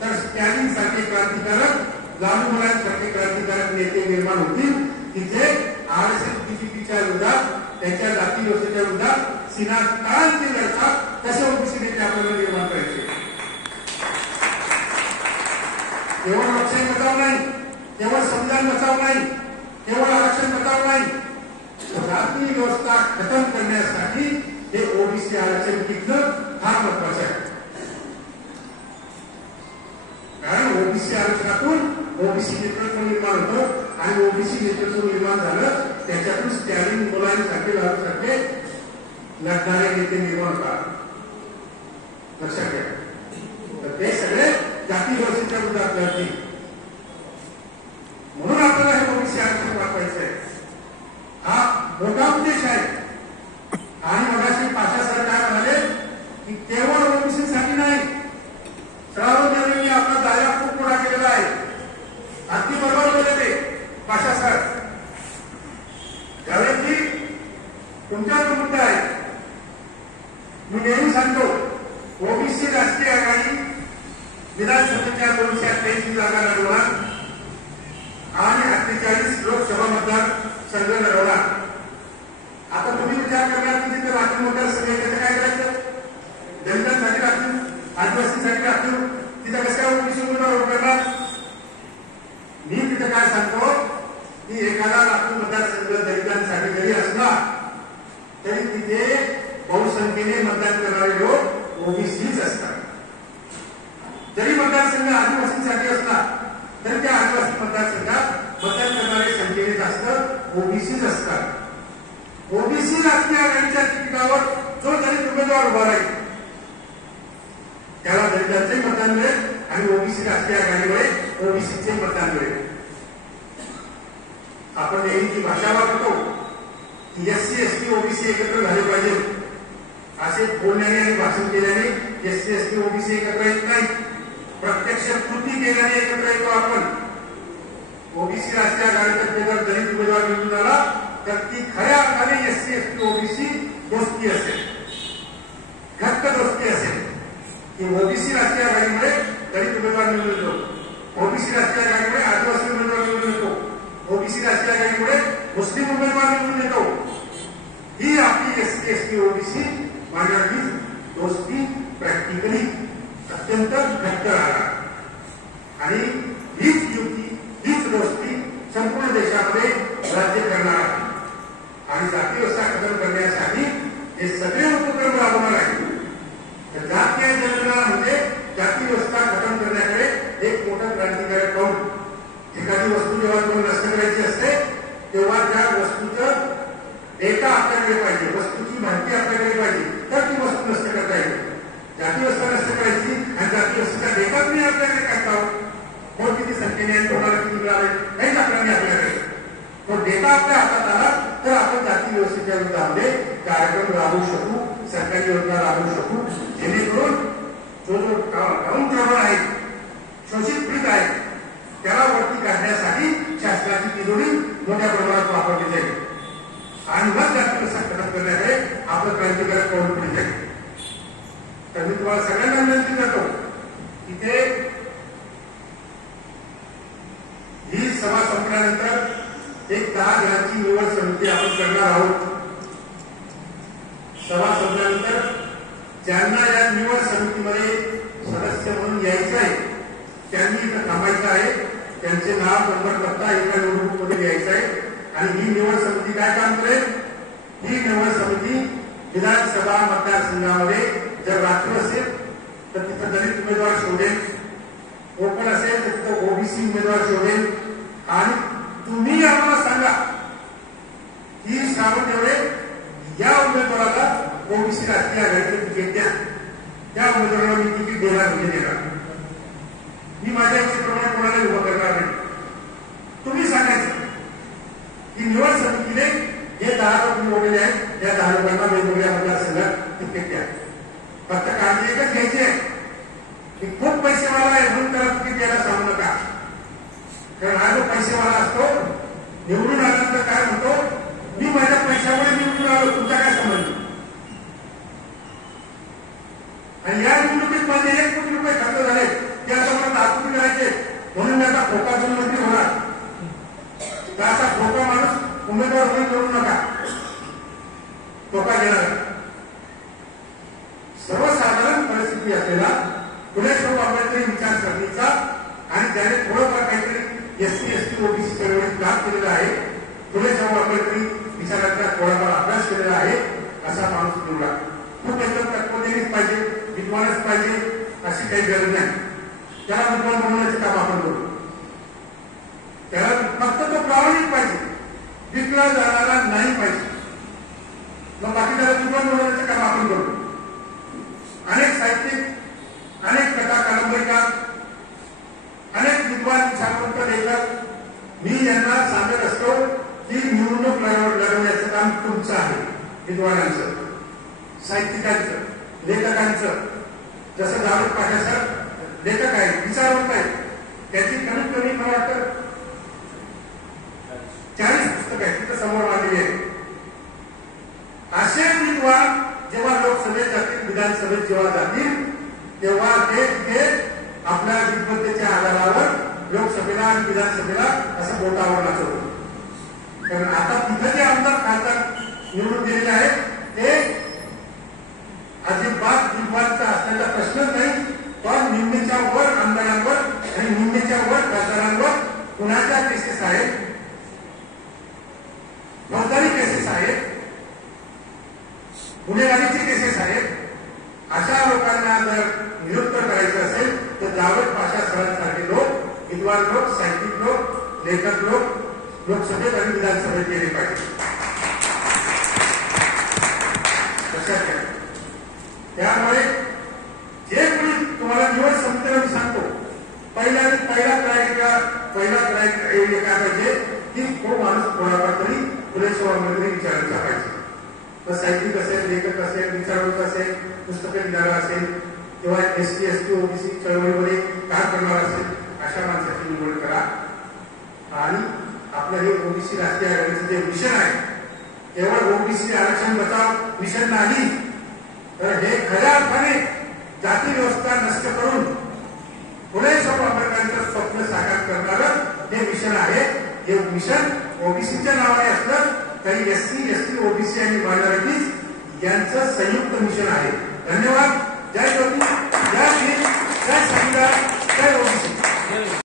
तर स्टॅलिन सारखे क्रांतिकारक लालू प्रसाद सारखे क्रांतिकारक नेते निर्माण होतील तिथे आरएसएस बीजेपीच्या विरोधात त्यांच्या जाती व्यवस्थेच्या विरोधात सीना ताण ते लढतात तसे ओबीसी नेते आपल्याला निर्माण करायचे केवळ लोकशाही बचाव नाही केवळ संविधान बचाव नाही केवळ आरक्षण बचाव नाही जाती व्यवस्था खतम करण्यासाठी हे ओबीसी आरक्षण टिकणं फार महत्वाचं आहे कारण ओबीसी आरक्षणातून ओबीसी नेतृत्व निर्माण होतं आणि ओबीसी नेतृत्व निर्माण झालं त्याच्यातून स्टॅलिन मुलांसारखे लालू सारखे लढणारे नेते निर्माण होतात लक्षात घ्या तर ते सगळे जाती व्यवस्थेच्या विरोधात लढतील म्हणून आपल्याला हे ओबीसी आरक्षण वाचवायचं आहे हा मोठा उद्देश आहे आणि मगाशी पाशा सर काय म्हणाले की केवळ ओबीसीसाठी नाही सर्वजणांनी आपला दाया खूप मोठा केलेला आहे अगदी बरोबर बोलले ते पाशा सर त्यावेळेस की तुमचा जो मुद्दा आहे मी नेहमी सांगतो ओबीसी राष्ट्रीय आघाडी विधानसभेच्या 288 जागा लढवणार आणि 48 लोकसभा मतदार संघ लढवणार आता तुम्ही विचार करणार की तिथे बाकी मतदारसंघ त्याचं काय करायचं दलितांसाठी राखीव आदिवासींसाठी राखीव तिथं कसं काय ओबीसी उमेदवार करणार मी तिथं काय सांगतो की एखादा राखीव मतदारसंघ दलितांसाठी जरी असला तरी तिथे बहुसंख्येने मतदान करणारे लोक ओबीसीच असतात जरी मतदारसंघ आदिवासींसाठी असला तरी त्या आदिवासी मतदारसंघात मतदान करणारे संख्येने जास्त ओबीसीच असतात ओबीसी राष्ट्रीय आघाडीच्या तिकिटावर जो दलित उमेदवार उभा राहील त्याला दलितांचे मतदान मिळेल आणि ओबीसी राष्ट्रीय आघाडीमुळे ओबीसीचे मतदान मिळेल आपण नेहमी भाषा वापरतो की एससी एसटी ओबीसी एकत्र झाले पाहिजे असे बोलण्याने आणि भाषण केल्याने एससी एसटी ओबीसी एकत्र येत नाही प्रत्यक्ष कृती केल्याने एकत्र येतो आपण ओबीसी राष्ट्रीय आघाडीतर्फे जर दलित उमेदवार निवडून आला तर ती खऱ्या अर्थाने एससी एसटी ओबीसी दोस्ती असेल घट्ट दोस्ती असेल की ओबीसी राष्ट्रीय आघाडीमुळे दलित उमेदवार निवडून येतो ओबीसी राष्ट्रीय आघाडीमुळे आदिवासी उमेदवार निवडून येतो ओबीसी राष्ट्रीय आघाडीमुळे मुस्लिम उमेदवार निवडून येतो ही आपली एससी एसटी ओबीसी मायनॉरिटी दोस्ती प्रॅक्टिकली अत्यंत घट्ट राहणार आणि हीच युती हीच दोस्ती संपूर्ण देशामध्ये राज्य करणार आहे आणि जाती व्यवस्था खतम करण्यासाठी हे सगळे उपक्रम राबवणार आहेत तर जात न्याय जनगणना म्हणजे जाती व्यवस्था खतम करण्याकडे एक मोठं क्रांतिकारक पाऊल एखादी वस्तू जेव्हा तुम्ही नष्ट करायची असते तेव्हा त्या वस्तूचं डेटा आपल्याकडे पाहिजे, वस्तूची माहिती आपल्याकडे पाहिजे, तर ती वस्तू नष्ट करता येईल. जाती व्यवस्था नष्ट करायची आणि जाती व्यवस्थेचा डेटा तुम्ही आपल्याकडे करता कोण किती संख्येने आणि कोणाला किती मिळाले नाही आपल्याकडे. तो डेटा आपल्या हातात आला तर आपण जाती व्यवस्थेच्या विरोधामध्ये कार्यक्रम राबवू शकू, सरकारी योजना राबवू शकू, जेणेकरून जो जो ग्राउंड लेवल आहे, शोषित पीडित आहे, त्याला वरती काढण्यासाठी शासनाची तिजोरी मोठ्या प्रमाणात वापरली जाईल आणि मग जाती व्यवस्था खतम करण्याकडे आपलं क्रांतिकारक पाऊल पुढे जाईल. तर मी तुम्हाला सगळ्यांना विनंती करतो, इथे ही सभा संपल्यानंतर एक 10 जणांची निवड समिती आपण करणार आहोत. सभा संपल्यानंतर ज्यांना या निवड समितीमध्ये सदस्य म्हणून यायचं आहे त्यांनी इथं थांबायचं आहे. त्यांचे नाव, नंबर, पत्ता एका नोटबुकमध्ये लिहायचं आहे. आणि ही निवड समिती काय काम करेल? ही निवड समिती विधानसभा मतदारसंघामध्ये जर राखीव असेल तर तिथं दलित उमेदवार शोधेल, ओपन असेल तर तिथं ओबीसी उमेदवार शोधेल. आणि तुम्ही आम्हाला सांगा की श्रावण एवढे या उमेदवाराला ओबीसी राष्ट्रीय आघाडीचं तिकीट द्या, त्या उमेदवाराला मी तिकीट देणार म्हणजे देणार. मी माझ्या इच्छेप्रमाणे कोणाला उभं करणार नाही. तुम्ही सांगायचं की निवड समितीने जे 10 लोक निवडलेले आहेत त्या 10 लोकांना वेगवेगळ्या मतदारसंघात तिकीट द्या. फक्त काळजी एकच घ्यायची आहे की खूप पैसेवाला आहे म्हणून त्याला तिकीट द्यायला सांगू नका. कारण हा जो पैसेवाला असतो निवडून आल्यानंतर काय म्हणतो, मी माझ्या पैशामुळे निवडून आलो, तुमचा काय संबंध? आणि या निवडणुकीत माझे 1 कोटी रुपये खर्च झाले, ते आता मला 10 कोटी करायचे म्हणून मी आता खोका घेऊन मंत्री होणार. तर असा खोका माणूस उमेदवार म्हणून करू नका. खोका घेणार सर्वसाधारण परिस्थिती असलेला फुले शाहू आंबेडकरी विचारसरणीचा आणि त्याने थोडंफार काहीतरी एससी एसटी ओबीसी चळवळीत काम केलेला आहे, फुले शाहू आंबेडकरी विचारांचा थोडाफार अभ्यास केलेला आहे असा माणूस निवडा. खूप एकदम तत्वज्ञानीच पाहिजे, विद्वानच पाहिजे अशी काही गरज नाही. त्याला विद्वान बनवण्याचे काम आपण करू. त्याला फक्त तो प्रामाणिक पाहिजे, विकला जाणारा नाही पाहिजे. मग बाकी त्याला विद्वान बनवण्याचे काम आपण करू. अनेक साहित्यिक, अनेक कथा कादंबरीकार, अनेक विद्वान विचारवंत लेखक, मी यांना सांगत असतो की निवडणूक लढवण्याचं काम तुमचं आहे, विद्वानांचं, साहित्यिकांचं, लेखकांचं. जसं जावेद पाशा सर लेखक आहेत, विचारवंत आहेत, त्याची कमीत कमी मला वाटतं 40 पुस्तकं आहेत तिथं समोर मांडलेली आहेत. असे विद्वान जेव्हा लोकसभेत जातील, विधानसभेत जेव्हा जातील, तेव्हा ते तिथे आपल्या विद्वत्तेच्या आधारावर लोकसभेला आणि विधानसभेला असं बोटावर नाचवतो. कारण आता तिथे जे आमदार खासदार निवडून दिलेले आहेत ते अजिबात विद्वानचा असण्याचा प्रश्नच नाही. पण निम्मेच्या वर आमदारांवर आणि निम्मेच्या वर खासदारांवर कुणाच्या केसेस आहेत, फौजदारी केसेस आहेत, गुन्हेगारीचे केसेस आहेत. अशा लोकांना जर निरुत्तर करायचं असेल तर जावेद पाशा सरांसारखे लोक, विद्वान लोक, साहित्यिक लोक, लेखक लोक लोकसभेत आणि विधानसभेत गेले पाहिजे. लक्षात घ्या. त्यामुळे जे कोणी तुम्हाला निवड समितीला मी सांगतो, पहिला क्रायटेरिया काय पाहिजे की तो माणूस थोडाफार तरी फुले शाहू आंबेडकरी विचारांचा पाहिजे. मग साहित्यिक असेल, लेखक असेल, विचारवंत असेल, पुस्तके लिहिणारा असेल किंवा एसटी एसटी ओबीसी चळवळीमध्ये काम करणार असेल, अशा माणसाची निवड करा. आणि आपलं हे ओबीसी राष्ट्रीय आघाडीचं जे मिशन आहे, केवळ ओबीसी आरक्षण बचाव मिशन नाही, तर हे खऱ्या अर्थाने जाती व्यवस्था नष्ट करून फुले शाहू आंबेडकरांचं स्वप्न साकार करणारं हे मिशन आहे. हे मिशन ओबीसीच्या नावाने असलं तरी एससी एसटी ओबीसी आणि मायनॉरिटीज यांचं संयुक्त मिशन आहे. धन्यवाद. जय